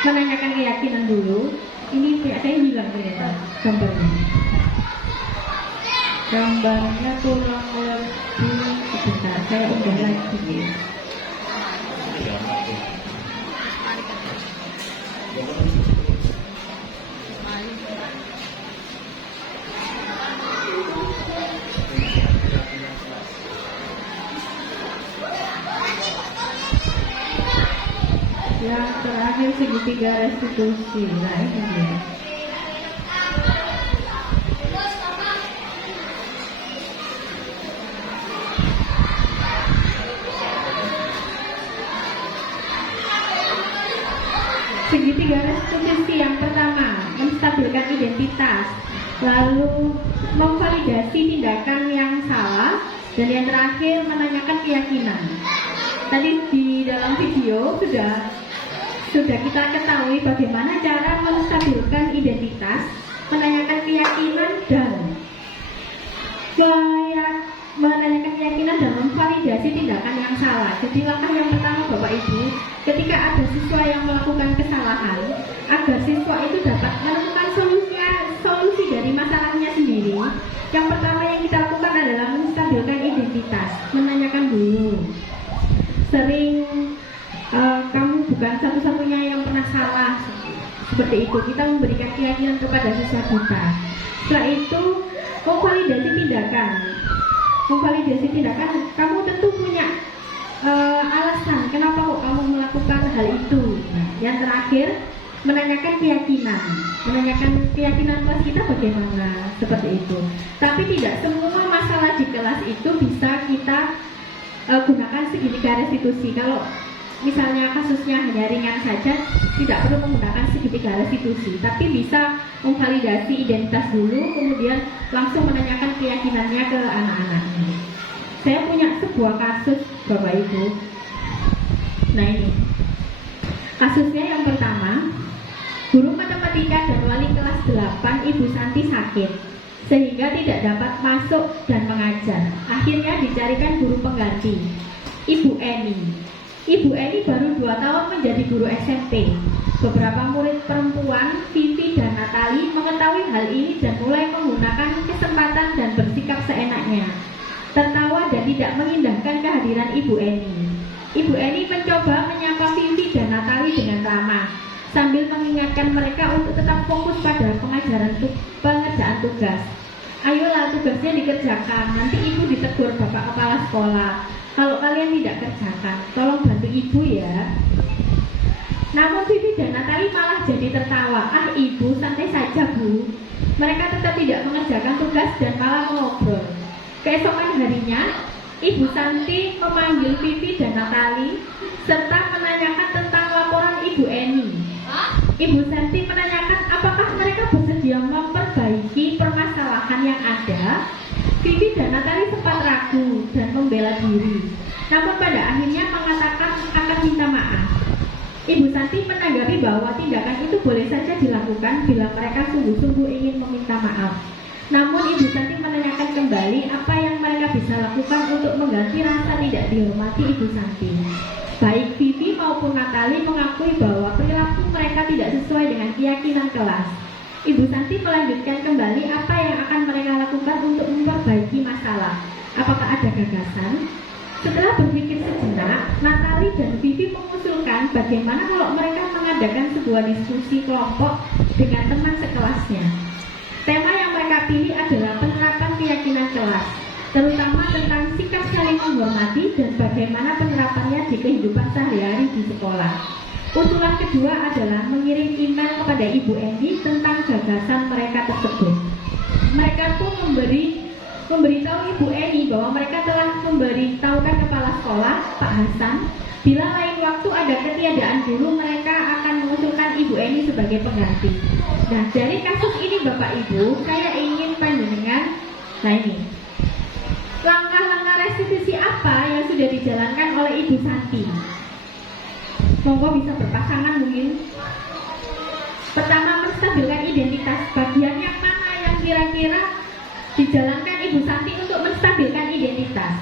menanyakan keyakinan dulu. Ini saya hilang ternyata gambarnya. Gambarnya kurang lebih sebentar, saya unggah lagi. Yang terakhir segitiga restitusi. Nah ini dia. Segitiga restitusi yang pertama, menstabilkan identitas, lalu memvalidasi tindakan yang salah, dan yang terakhir menanyakan keyakinan. Tadi di dalam video sudah kita ketahui bagaimana cara menstabilkan identitas, menanyakan keyakinan dan memvalidasi tindakan yang salah. Jadi langkah yang pertama Bapak Ibu, ketika ada siswa yang melakukan kesalahan, agar siswa itu dapat menemukan solusi dari masalahnya sendiri, yang pertama yang kita lakukan adalah menstabilkan identitas, menanyakan dulu. Sering kamu bukan satu-satunya yang pernah salah, seperti itu. Kita memberikan keyakinan kepada siswa kita. Setelah itu memvalidasi tindakan. Kamu tentu punya alasan kenapa kok kamu melakukan hal itu. Nah, yang terakhir menanyakan keyakinan kelas kita bagaimana, seperti itu. Tapi tidak semua masalah di kelas itu bisa kita gunakan segitiga restitusi. Kalau misalnya kasusnya hanya ringan saja, tidak perlu menggunakan segitiga restitusi, tapi bisa memvalidasi identitas dulu, kemudian langsung menanyakan keyakinannya ke anak-anaknya. Saya punya sebuah kasus Bapak Ibu. Nah ini kasusnya. Yang pertama, guru matematika dan wali kelas 8 Ibu Santi sakit sehingga tidak dapat masuk dan mengajar. Akhirnya dicarikan guru pengganti, Ibu Eni. Ibu Eni baru 2 tahun menjadi guru SMP. Beberapa murid perempuan, Vivi dan Natali, mengetahui hal ini dan mulai menggunakan kesempatan dan bersikap tidak mengindahkan kehadiran Ibu Eni. Ibu Eni mencoba menyapa Vivi dan Natali dengan ramah, sambil mengingatkan mereka untuk tetap fokus pada pengerjaan tugas. Ayolah, tugasnya dikerjakan, nanti ibu ditegur bapak kepala sekolah. Kalau kalian tidak kerjakan, tolong bantu ibu ya. Namun Vivi dan Natali malah jadi tertawa. Ah ibu, santai saja bu. Mereka tetap tidak mengerjakan tugas dan malah mengobrol. Keesokan harinya, Ibu Santi memanggil Vivi dan Natali serta menanyakan tentang laporan Ibu Eni. Ibu Santi menanyakan apakah mereka bersedia memperbaiki permasalahan yang ada. Vivi dan Natali sempat ragu dan membela diri, namun pada akhirnya mengatakan akan minta maaf. Ibu Santi menanggapi bahwa tindakan itu boleh saja dilakukan bila mereka sungguh-sungguh ingin meminta maaf. Namun Ibu Santi menanyakan kembali apa yang mereka bisa lakukan untuk mengganti rasa tidak dihormati Ibu Santi. Baik Vivi maupun Natali mengakui bahwa perilaku mereka tidak sesuai dengan keyakinan kelas. Ibu Santi melanjutkan kembali apa yang akan mereka lakukan untuk memperbaiki masalah. Apakah ada gagasan? Setelah berpikir sejenak, Natali dan Vivi mengusulkan bagaimana kalau mereka mengadakan sebuah diskusi kelompok dengan teman sekelasnya. Tema yang mereka pilih adalah penerapan keyakinan kelas, terutama tentang sikap saling menghormati dan bagaimana penerapannya di kehidupan sehari-hari di sekolah. Usulan kedua adalah mengirim email kepada Ibu Eni tentang gagasan mereka tersebut. Mereka pun memberitahu Ibu Eni bahwa mereka telah memberitahukan kepala sekolah, Pak Hasan, bila lain waktu ada ketiadaan guru, mereka akan mengusulkan Ibu Eni sebagai pengganti. Nah, dari kasus ini Bapak Ibu, saya ingin panjenengan, langkah-langkah restitusi apa yang sudah dijalankan oleh Ibu Santi? Monggo bisa berpasangan mungkin. Pertama, menstabilkan identitas. Bagian yang mana yang kira-kira dijalankan Ibu Santi untuk menstabilkan identitas?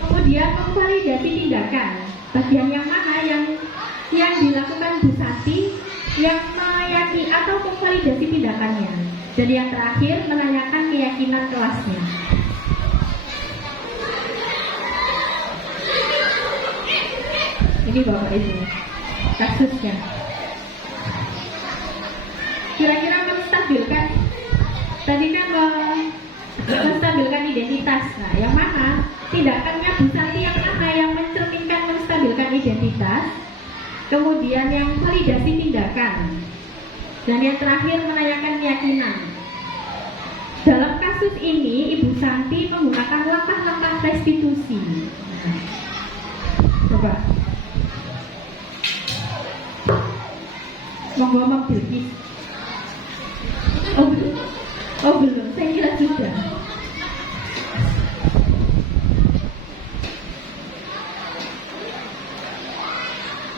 Kemudian memvalidasi tindakan. Bagian yang mana yang dilakukan Bu Santi yang meyakini atau memvalidasi tindakannya? Dan yang terakhir, menanyakan keyakinan kelasnya. Ini Bapak Ibu kasusnya. Kira-kira menstabilkan, tadi kan menstabilkan identitas. Nah, yang mana tindakannya Bu Santi yang mana yang mencerminkan menstabilkan identitas? Kemudian yang validasi tindakan. Dan yang terakhir menanyakan keyakinan. Dalam kasus ini Ibu Santi menggunakan langkah-langkah restitusi. Nah, coba. Monggo membilih. Oh belum, saya kira sudah.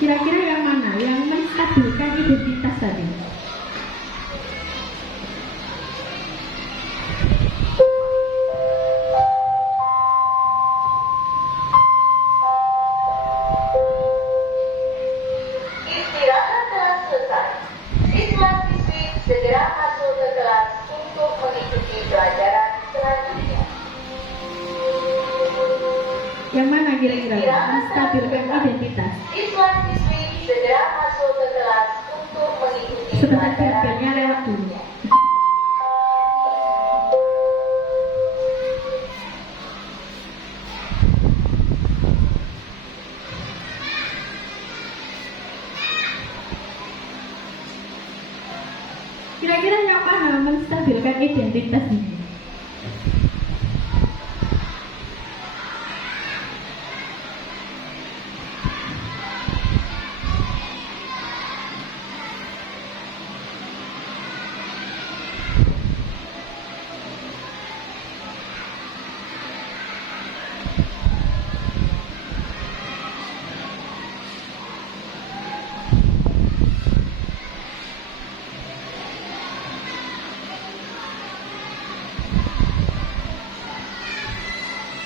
Kira-kira yang mana yang menstabilkan identitas tadi? Istirahat telah selesai. Siswa-siswi segera masuk ke kelas untuk mengikuti pelajaran selanjutnya. Yang mana kira-kira menstabilkan identitas? Siswa-siswi segera masuk ke kelas untuk mengikuti Sebentar, pelajaran belnya lewat dulu. Kira-kira yang mana menstabilkan identitas ini?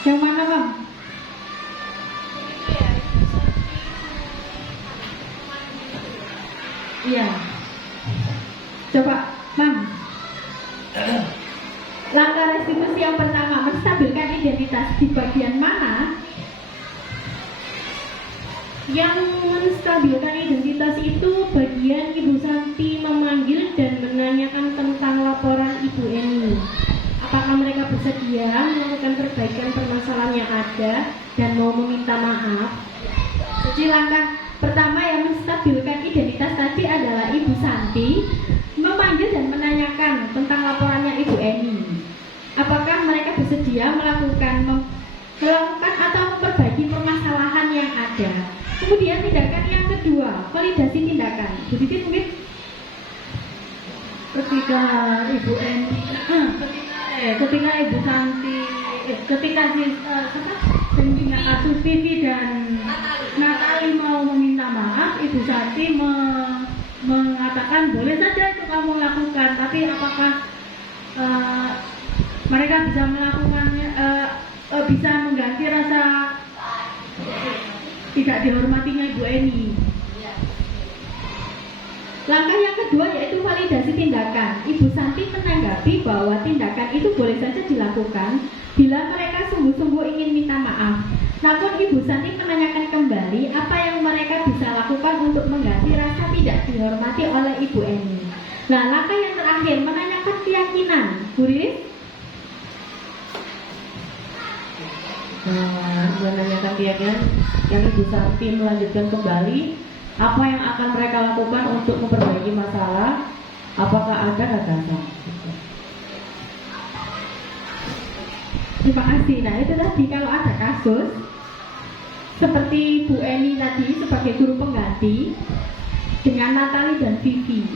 Yang mana Bang? Iya. Coba Bang. Langkah restitusi yang pertama menstabilkan identitas di bagian mana? Yang menstabilkan identitas itu bagian Ibu Santi memanggil dan menanyakan tentang laporan Ibu Eni. Apakah mereka bersedia melakukan perbaikan permasalahan yang ada dan mau meminta maaf? Jadi langkah pertama yang menstabilkan identitas tadi adalah Ibu Santi memanggil dan menanyakan tentang laporannya Ibu Eni. Apakah mereka bersedia melakukan atau memperbaiki permasalahan yang ada? Kemudian tindakan yang kedua, validasi tindakan. Jadi mungkin ketika Ibu Eni, ketika Ibu Santi, ketika kasus Vivi dan Natali mau meminta maaf, Ibu Santi mengatakan boleh saja itu kamu lakukan, tapi apakah mereka bisa melakukannya, bisa mengganti rasa tidak dihormatinya Ibu Eni. langkah yang kedua yaitu validasi tindakan. Ibu Santi menanggapi bahwa tindakan itu boleh saja dilakukan bila mereka sungguh-sungguh ingin minta maaf. Namun Ibu Santi menanyakan kembali apa yang mereka bisa lakukan untuk mengganti rasa tidak dihormati oleh Ibu Eni. Nah, langkah yang terakhir menanyakan keyakinan. Bu Riris? Menanyakan keyakinan yang Ibu Santi melanjutkan kembali apa yang akan mereka lakukan untuk memperbaiki masalah, apakah ada gagasan. Terima kasih. Nah, itu tadi kalau ada kasus seperti Bu Eni tadi sebagai guru pengganti dengan Natali dan Vivi.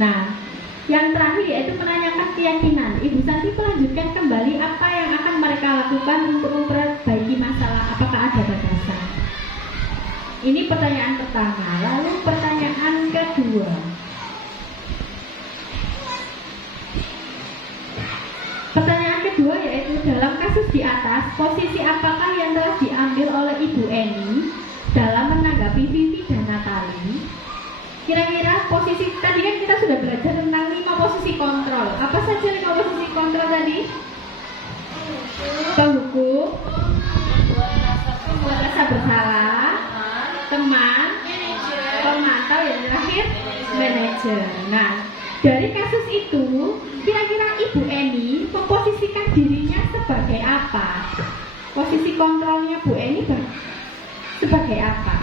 Nah, yang terakhir yaitu menanyakan keyakinan. Ibu Santi melanjutkan kembali apa yang akan mereka lakukan untuk memperbaiki masalah, apakah ada gagasan. Ini pertanyaan pertama. Lalu pertanyaan kedua. Pertanyaan kedua yaitu dalam kasus di atas, posisi apakah yang telah diambil oleh Ibu Eni dalam menanggapi Vivi dan Natali? Kira-kira posisi, tadi kan kita sudah belajar tentang 5 posisi kontrol. Apa saja 5 posisi kontrol tadi? Penghukum, pembuat rasa bersalah, teman, pemantau, yang terakhir manajer. Nah, dari kasus itu, kira-kira Ibu Eni memposisikan dirinya sebagai apa? Posisi kontrolnya Bu Eni sebagai apa?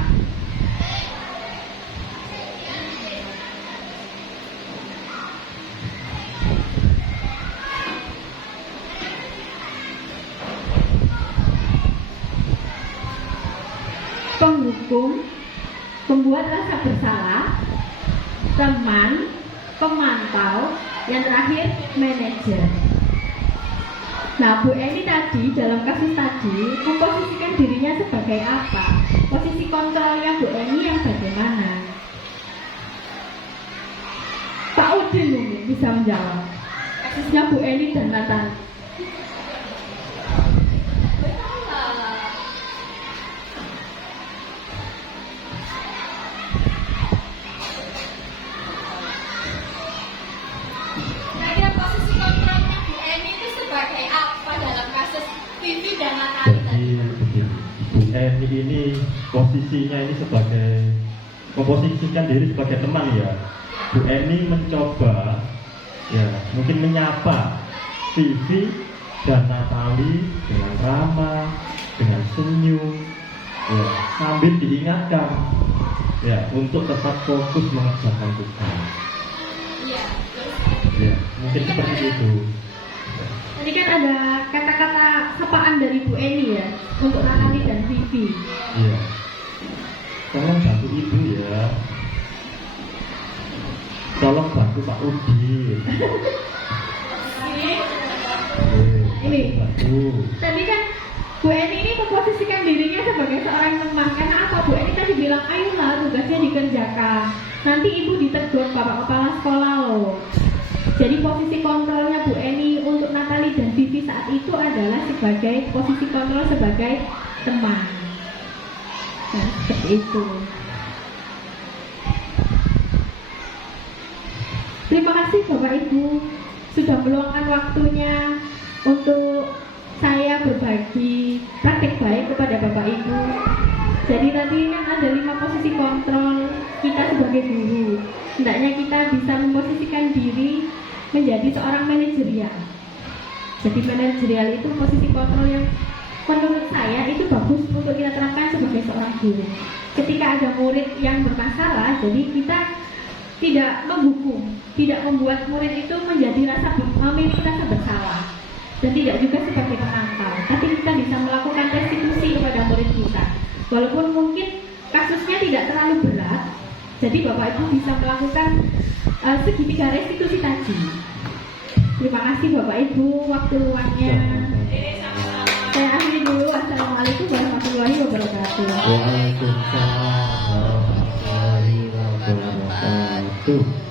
Penghukum, pembuat rasa bersalah, teman, pemantau, yang terakhir manajer. Nah, Bu Eni tadi dalam kasus tadi memposisikan dirinya sebagai apa? Posisi kontrolnya Bu Eni yang bagaimana? Pak Udin mungkin bisa menjawab. Kasusnya Bu Eni dan Natali. Eni ini posisinya ini sebagai memposisikan diri sebagai teman ya. Bu Eni mencoba ya mungkin menyapa Vivi dan Natali dengan ramah, dengan senyum ya, sambil diingatkan ya untuk tetap fokus mengerjakan tugas. Ya, mungkin seperti itu. Tadi kan ada kata-kata sapaan dari Bu Eni ya untuk Natali dan Vivi. Iya. Tolong bantu ibu ya. Tolong bantu Pak Udin. Ini. Bantu. Tadi kan Bu Eni ini memposisikan dirinya sebagai seorang teman. Karena apa? Bu Eni tadi bilang, ayolah tugasnya dikerjakan. Nanti ibu ditegur Bapak Kepala Sekolah loh. Jadi posisi kontrolnya Bu Eni untuk Natali dan Vivi saat itu adalah sebagai posisi kontrol sebagai teman. Nah, seperti itu. Terima kasih Bapak Ibu sudah meluangkan waktunya untuk saya berbagi praktek baik kepada Bapak Ibu. Jadi tadi kan ada 5 posisi kontrol kita sebagai guru. Hendaknya kita bisa memposisikan diri menjadi seorang manajerial. Jadi manajerial itu posisi kontrol yang menurut saya itu bagus untuk kita terapkan sebagai seorang guru. Ketika ada murid yang bermasalah, jadi kita tidak menghukum, tidak membuat murid itu memiliki rasa bersalah, dan tidak juga sebagai penangkal. Tapi kita bisa melakukan restitusi kepada murid kita, walaupun mungkin kasusnya tidak terlalu berat. Jadi Bapak Ibu bisa melakukan segitiga restitusi tadi. Terima kasih Bapak Ibu waktu luangnya. Saya akhiri dulu. Assalamualaikum warahmatullahi wabarakatuh. Waalaikumsalam warahmatullahi wabarakatuh.